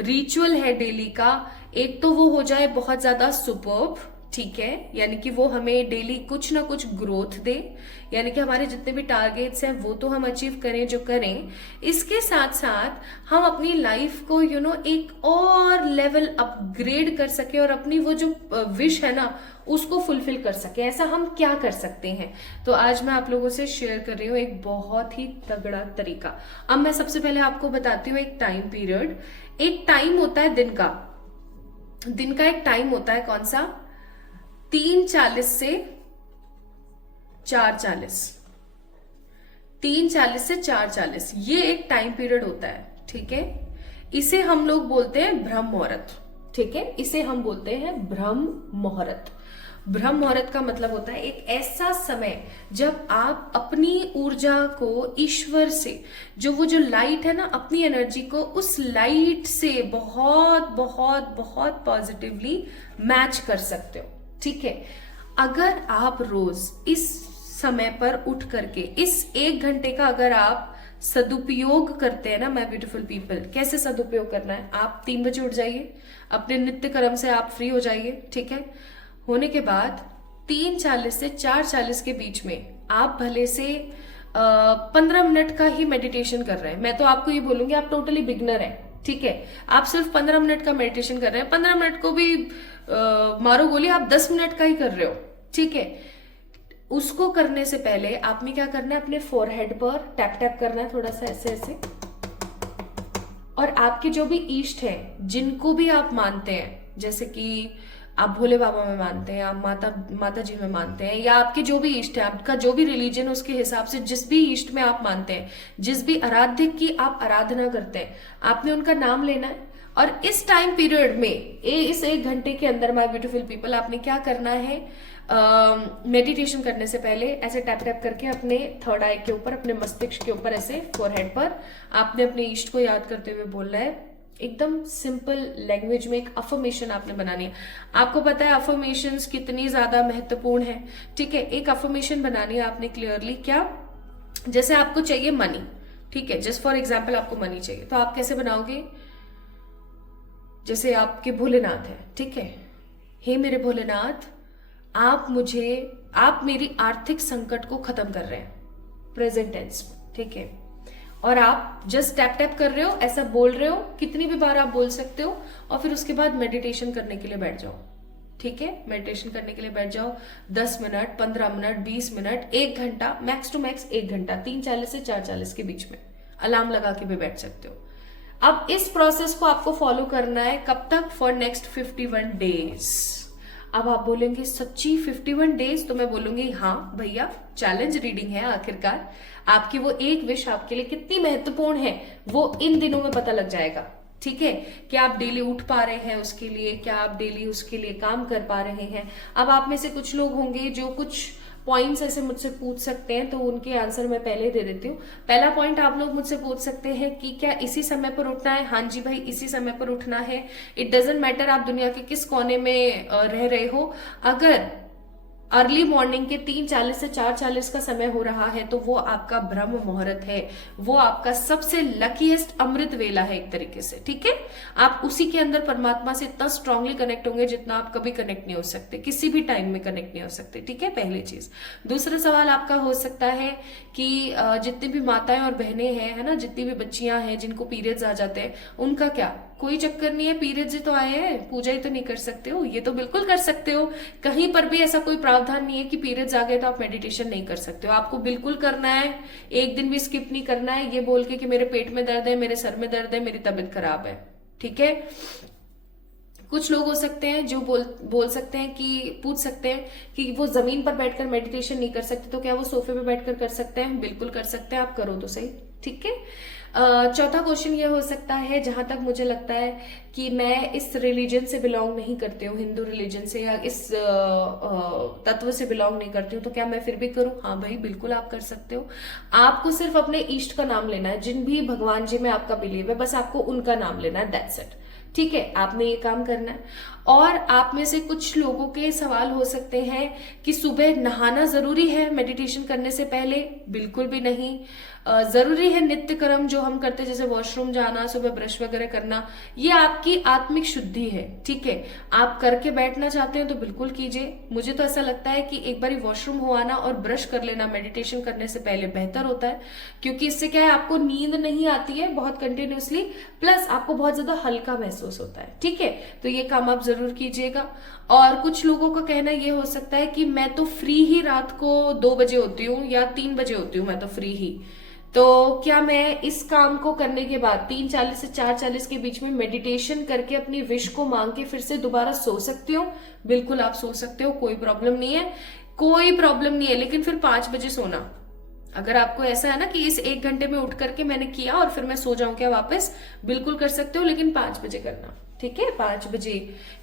रिचुअल है डेली का, एक तो वो हो जाए बहुत ज्यादा सुपर्ब, ठीक है, यानी कि वो हमें डेली कुछ ना कुछ ग्रोथ दे, यानी कि हमारे जितने भी टारगेट्स हैं वो तो हम अचीव करें जो करें। इसके साथ साथ हम अपनी लाइफ को एक और लेवल अपग्रेड कर सके और अपनी वो जो विश है ना उसको फुलफिल कर सके। ऐसा हम क्या कर सकते हैं, तो आज मैं आप लोगों से शेयर कर रही हूँ एक बहुत ही तगड़ा तरीका। अब मैं सबसे पहले आपको बताती हूँ एक टाइम पीरियड। एक टाइम होता है दिन का एक टाइम होता है, कौन सा? 3:40 से 4:40, 3:40 से 4:40, ये एक टाइम पीरियड होता है, ठीक है। इसे हम लोग बोलते हैं ब्रह्म मुहूर्त, ठीक है, इसे हम बोलते हैं ब्रह्म मुहूर्त। ब्रह्म मुहूर्त का मतलब होता है एक ऐसा समय जब आप अपनी ऊर्जा को ईश्वर से, वो जो लाइट है ना, अपनी एनर्जी को उस लाइट से बहुत बहुत बहुत पॉजिटिवली मैच कर सकते हो, ठीक है। अगर आप रोज इस समय पर उठ करके इस 1 घंटे का अगर आप सदुपयोग करते हैं ना माय ब्यूटीफुल पीपल, कैसे सदुपयोग करना है? आप 3 बजे उठ जाइए, अपने नित्य कर्म से आप फ्री हो जाइए, ठीक है। होने के बाद 3:40 से 4:40 के बीच में आप भले से 15 मिनट का ही मेडिटेशन कर रहे हैं। मैं तो आपको ये बोलूंगी आप टोटली बिगनर हैं, ठीक है, आप सिर्फ 15 मिनट का मेडिटेशन कर रहे हैं। 15 मिनट को भी मारो गोली, आप 10 मिनट का ही कर रहे हो, ठीक है। उसको करने से पहले आपने क्या करना है, अपने फोरहेड पर टैप टैप करना है थोड़ा सा ऐसे ऐसे, और आपके जो भी इष्ट हैं, जिनको भी आप मानते हैं, जैसे कि आप भोले बाबा में मानते हैं, आप माता जी में मानते हैं, या आपके जो भी इष्ट है, आपका जो भी रिलीजन उसके हिसाब से जिस भी इष्ट में आप मानते हैं, जिस भी आराध्य की आप आराधना करते हैं, आपने उनका नाम लेना है। और इस टाइम पीरियड में इस 1 घंटे के अंदर माय ब्यूटीफुल पीपल आपने क्या करना है, मेडिटेशन करने से पहले ऐसे टैप टैप करके अपने थर्ड आई के ऊपर, अपने मस्तिष्क के ऊपर, ऐसे फोरहेड पर आपने अपने इष्ट को याद करते हुए बोलना है। एकदम सिंपल लैंग्वेज में एक अफर्मेशन आपने बनानी है। आपको पता है अफर्मेशंस कितनी ज्यादा महत्वपूर्ण है, ठीक है। एक अफर्मेशन बनानी है आपने क्लियरली, क्या? जैसे आपको चाहिए मनी, ठीक है, जस्ट फॉर एग्जाम्पल आपको मनी चाहिए, तो आप कैसे बनाओगे? जैसे आपके भोलेनाथ है, ठीक है, हे मेरे भोलेनाथ, आप मेरी आर्थिक संकट को खत्म कर रहे हैं, प्रेजेंट टेंस, ठीक है। और आप जस्ट टैप टैप कर रहे हो, ऐसा बोल रहे हो, कितनी भी बार आप बोल सकते हो, और फिर उसके बाद मेडिटेशन करने के लिए बैठ जाओ, ठीक है। मेडिटेशन करने के लिए बैठ जाओ 10 मिनट, 15 मिनट, 20 मिनट, 1 घंटा, मैक्स टू मैक्स 1 घंटा, 3:40 से 4:40 के बीच में अलार्म लगा के भी बैठ सकते हो। अब इस प्रोसेस को आपको फॉलो करना है, कब तक? For next 51 days. अब आप बोलेंगे सच्ची 51 डेज? तो मैं बोलूंगी हाँ भैया, चैलेंज रीडिंग है, आखिरकार आपकी वो एक विश आपके लिए कितनी महत्वपूर्ण है वो इन दिनों में पता लग जाएगा, ठीक है। क्या आप डेली उठ पा रहे हैं उसके लिए, क्या आप डेली उसके लिए काम कर पा रहे हैं। अब आप में से कुछ लोग होंगे जो कुछ पॉइंट्स ऐसे मुझसे पूछ सकते हैं, तो उनके आंसर मैं पहले दे देती हूँ। पहला पॉइंट आप लोग मुझसे पूछ सकते हैं कि क्या इसी समय पर उठना है? हाँ जी भाई, इसी समय पर उठना है। इट डजेंट मैटर आप दुनिया के किस कोने में रह रहे हो। अगर अर्ली मॉर्निंग के 3:40 से 4:40 का समय हो रहा है तो वो आपका ब्रह्म मुहूर्त है, वो आपका सबसे लकीएस्ट अमृत वेला है एक तरीके से, ठीक है। आप उसी के अंदर परमात्मा से इतना स्ट्रांगली कनेक्ट होंगे जितना आप कभी कनेक्ट नहीं हो सकते, किसी भी टाइम में कनेक्ट नहीं हो सकते, ठीक है, पहली चीज। दूसरा सवाल आपका हो सकता है कि जितनी भी माताएं और बहनें हैं, है ना, जितनी भी बच्चियां हैं जिनको पीरियड्स आ जाते हैं, उनका क्या? कोई चक्कर नहीं है, पीरियड्स ही तो आए हैं, पूजा ही तो नहीं कर सकते हो? ये तो बिल्कुल कर सकते हो। कहीं पर भी ऐसा कोई प्रावधान नहीं है कि पीरियड्स आ गए तो आप मेडिटेशन नहीं कर सकते हो। आपको बिल्कुल करना है, एक दिन भी स्किप नहीं करना है ये बोल के कि मेरे पेट में दर्द है, मेरे सर में दर्द है, मेरी तबीयत खराब है, ठीक है। कुछ लोग हो सकते हैं जो बोल सकते हैं कि पूछ सकते हैं कि वो जमीन पर बैठकर मेडिटेशन नहीं कर सकते, तो क्या वो सोफे पे बैठकर कर सकते हैं? बिल्कुल कर सकते हैं, आप करो तो सही, ठीक है। चौथा क्वेश्चन ये हो सकता है, जहां तक मुझे लगता है कि मैं इस रिलीजन से बिलोंग नहीं करती हूँ, हिंदू रिलीजन से या इस तत्व से बिलोंग नहीं करती हूँ, तो क्या मैं फिर भी करूँ? हाँ भाई, बिल्कुल आप कर सकते हो। आपको सिर्फ अपने इष्ट का नाम लेना है, जिन भी भगवान जी में आपका बिलीव है, बस आपको उनका नाम लेना है, दैट्स इट, ठीक है। आपने ये काम करना है। और आप में से कुछ लोगों के सवाल हो सकते हैं कि सुबह नहाना जरूरी है मेडिटेशन करने से पहले? बिल्कुल भी नहीं। जरूरी है नित्य कर्म जो हम करते हैं, जैसे वॉशरूम जाना, सुबह ब्रश वगैरह करना, ये आपकी आत्मिक शुद्धि है, ठीक है। आप करके बैठना चाहते हैं तो बिल्कुल कीजिए। मुझे तो ऐसा लगता है कि एक बार वॉशरूम हो आना और ब्रश कर लेना मेडिटेशन करने से पहले बेहतर होता है, क्योंकि इससे क्या है, आपको नींद नहीं आती है बहुत कंटिन्यूअसली, प्लस आपको बहुत ज्यादा हल्का महसूस होता है, ठीक है। तो ये काम आप जरूर कीजिएगा। और कुछ लोगों का कहना ये हो सकता है कि मैं तो फ्री ही रात को 2 बजे होती हूँ या 3 बजे होती हूँ, मैं तो फ्री ही, तो क्या मैं इस काम को करने के बाद 3:40 से 4:40 के बीच में मेडिटेशन करके अपनी विश को मांग के फिर से दोबारा सो सकती हूँ? बिल्कुल आप सो सकते हो, कोई प्रॉब्लम नहीं है, कोई प्रॉब्लम नहीं है। लेकिन फिर 5 बजे सोना। अगर आपको ऐसा है ना कि इस 1 घंटे में उठ करके मैंने किया और फिर मैं सो जाऊं क्या वापस, बिल्कुल कर सकते हो, लेकिन 5 बजे करना, ठीक है, 5 बजे,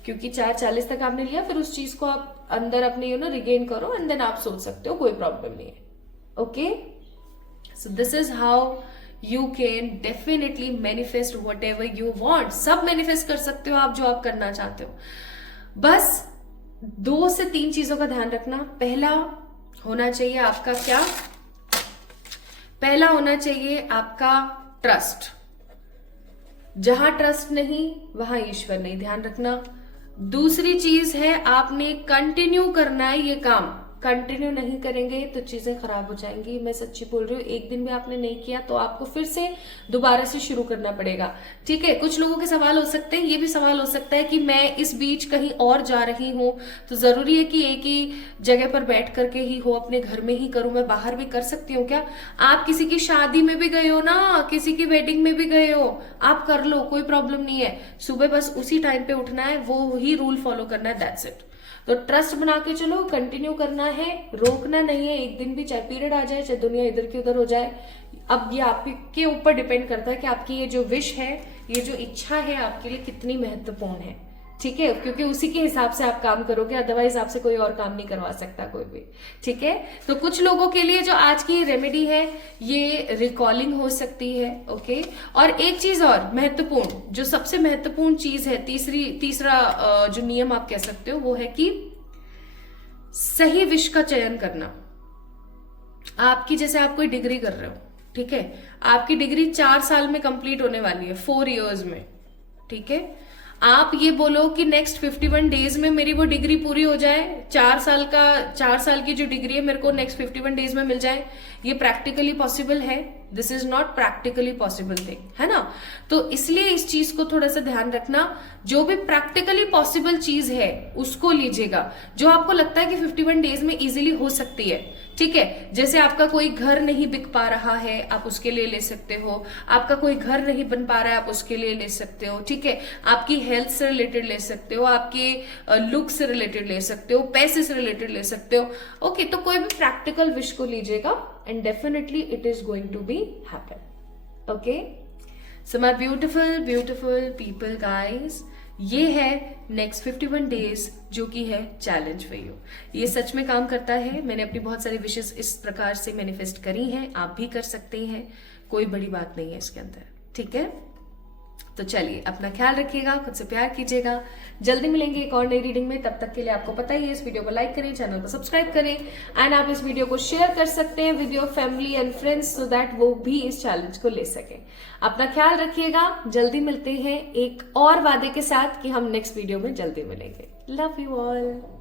क्योंकि 4:40 तक आपने लिया, फिर उस चीज को आप अंदर अपने रिगेन करो एंड देन आप सोच सकते हो, कोई प्रॉब्लम नहीं है, okay. So this is how you can definitely manifest whatever you want. सब manifest कर सकते हो आप जो आप करना चाहते हो। बस 2 से 3 चीजों का ध्यान रखना। पहला होना चाहिए आपका क्या? पहला होना चाहिए आपका ट्रस्ट। जहां ट्रस्ट नहीं वहां ईश्वर नहीं, ध्यान रखना। दूसरी चीज है, आपने कंटिन्यू करना है ये काम। कंटिन्यू नहीं करेंगे तो चीजें खराब हो जाएंगी, मैं सच्ची बोल रही हूँ। एक दिन भी आपने नहीं किया तो आपको फिर से दोबारा से शुरू करना पड़ेगा, ठीक है। कुछ लोगों के सवाल हो सकते हैं, ये भी सवाल हो सकता है कि मैं इस बीच कहीं और जा रही हूँ, तो जरूरी है कि एक ही जगह पर बैठ करके ही हो, अपने घर में ही करूं, मैं बाहर भी कर सकती हूँ क्या? आप किसी की शादी में भी गए हो ना, किसी की वेडिंग में भी गए हो, आप कर लो, कोई प्रॉब्लम नहीं है। सुबह बस उसी टाइम पे उठना है, वो ही रूल फॉलो करना है, दैट्स इट। तो ट्रस्ट बना के चलो, कंटिन्यू करना है, रोकना नहीं है एक दिन भी, चाहे पीरियड आ जाए, चाहे दुनिया इधर की उधर हो जाए। अब ये आपके ऊपर डिपेंड करता है कि आपकी ये जो विश है, ये जो इच्छा है आपके लिए कितनी महत्वपूर्ण है, ठीक है, क्योंकि उसी के हिसाब से आप काम करोगे, अदरवाइज आपसे कोई और काम नहीं करवा सकता कोई भी, ठीक है। तो कुछ लोगों के लिए जो आज की रेमेडी है ये रिकॉलिंग हो सकती है, ओके। और एक चीज और महत्वपूर्ण, जो सबसे महत्वपूर्ण चीज है, तीसरा जो नियम आप कह सकते हो, वो है कि सही विश का चयन करना। आपकी जैसे आप कोई डिग्री कर रहे हो, ठीक है, आपकी डिग्री 4 साल में कंप्लीट होने वाली है, 4 इयर्स में, ठीक है। आप ये बोलो कि नेक्स्ट 51 डेज में मेरी वो डिग्री पूरी हो जाए, 4 साल की जो डिग्री है मेरे को नेक्स्ट 51 डेज में मिल जाए, ये प्रैक्टिकली पॉसिबल है? This is not practically possible thing, है ना। तो इसलिए इस चीज को थोड़ा सा ध्यान रखना, जो भी प्रैक्टिकली पॉसिबल चीज है उसको लीजिएगा, जो आपको लगता है कि 51 डेज में इजीली हो सकती है, ठीक है। जैसे आपका कोई घर नहीं बिक पा रहा है, आप उसके लिए ले सकते हो। आपका कोई घर नहीं बन पा रहा है, आप उसके लिए ले सकते हो, ठीक है। आपकी हेल्थ से रिलेटेड ले सकते हो, आपके लुक से रिलेटेड ले सकते हो, पैसे से रिलेटेड ले सकते हो, ओके। तो कोई भी प्रैक्टिकल विश को लीजिएगा and definitely it is going to be happen, okay. So my beautiful, beautiful people, guys, ये है नेक्स्ट 51 डेज जो कि है चैलेंज फॉर यू। ये सच में काम करता है। मैंने अपनी बहुत सारी विशेष इस प्रकार से मैनिफेस्ट करी हैं, आप भी कर सकते हैं, कोई बड़ी बात नहीं है इसके अंदर, ठीक है। तो चलिए अपना ख्याल रखिएगा, खुद से प्यार कीजिएगा। जल्दी मिलेंगे एक और नई रीडिंग में। तब तक के लिए आपको पता ही है, इस वीडियो को लाइक करें, चैनल को सब्सक्राइब करें एंड आप इस वीडियो को शेयर कर सकते हैं with your family and friends so that वो भी इस चैलेंज को ले सकें। अपना ख्याल रखिएगा, जल्दी मिलते हैं एक और वादे के साथ कि हम नेक्स्ट वीडियो में जल्दी मिलेंगे। Love you all.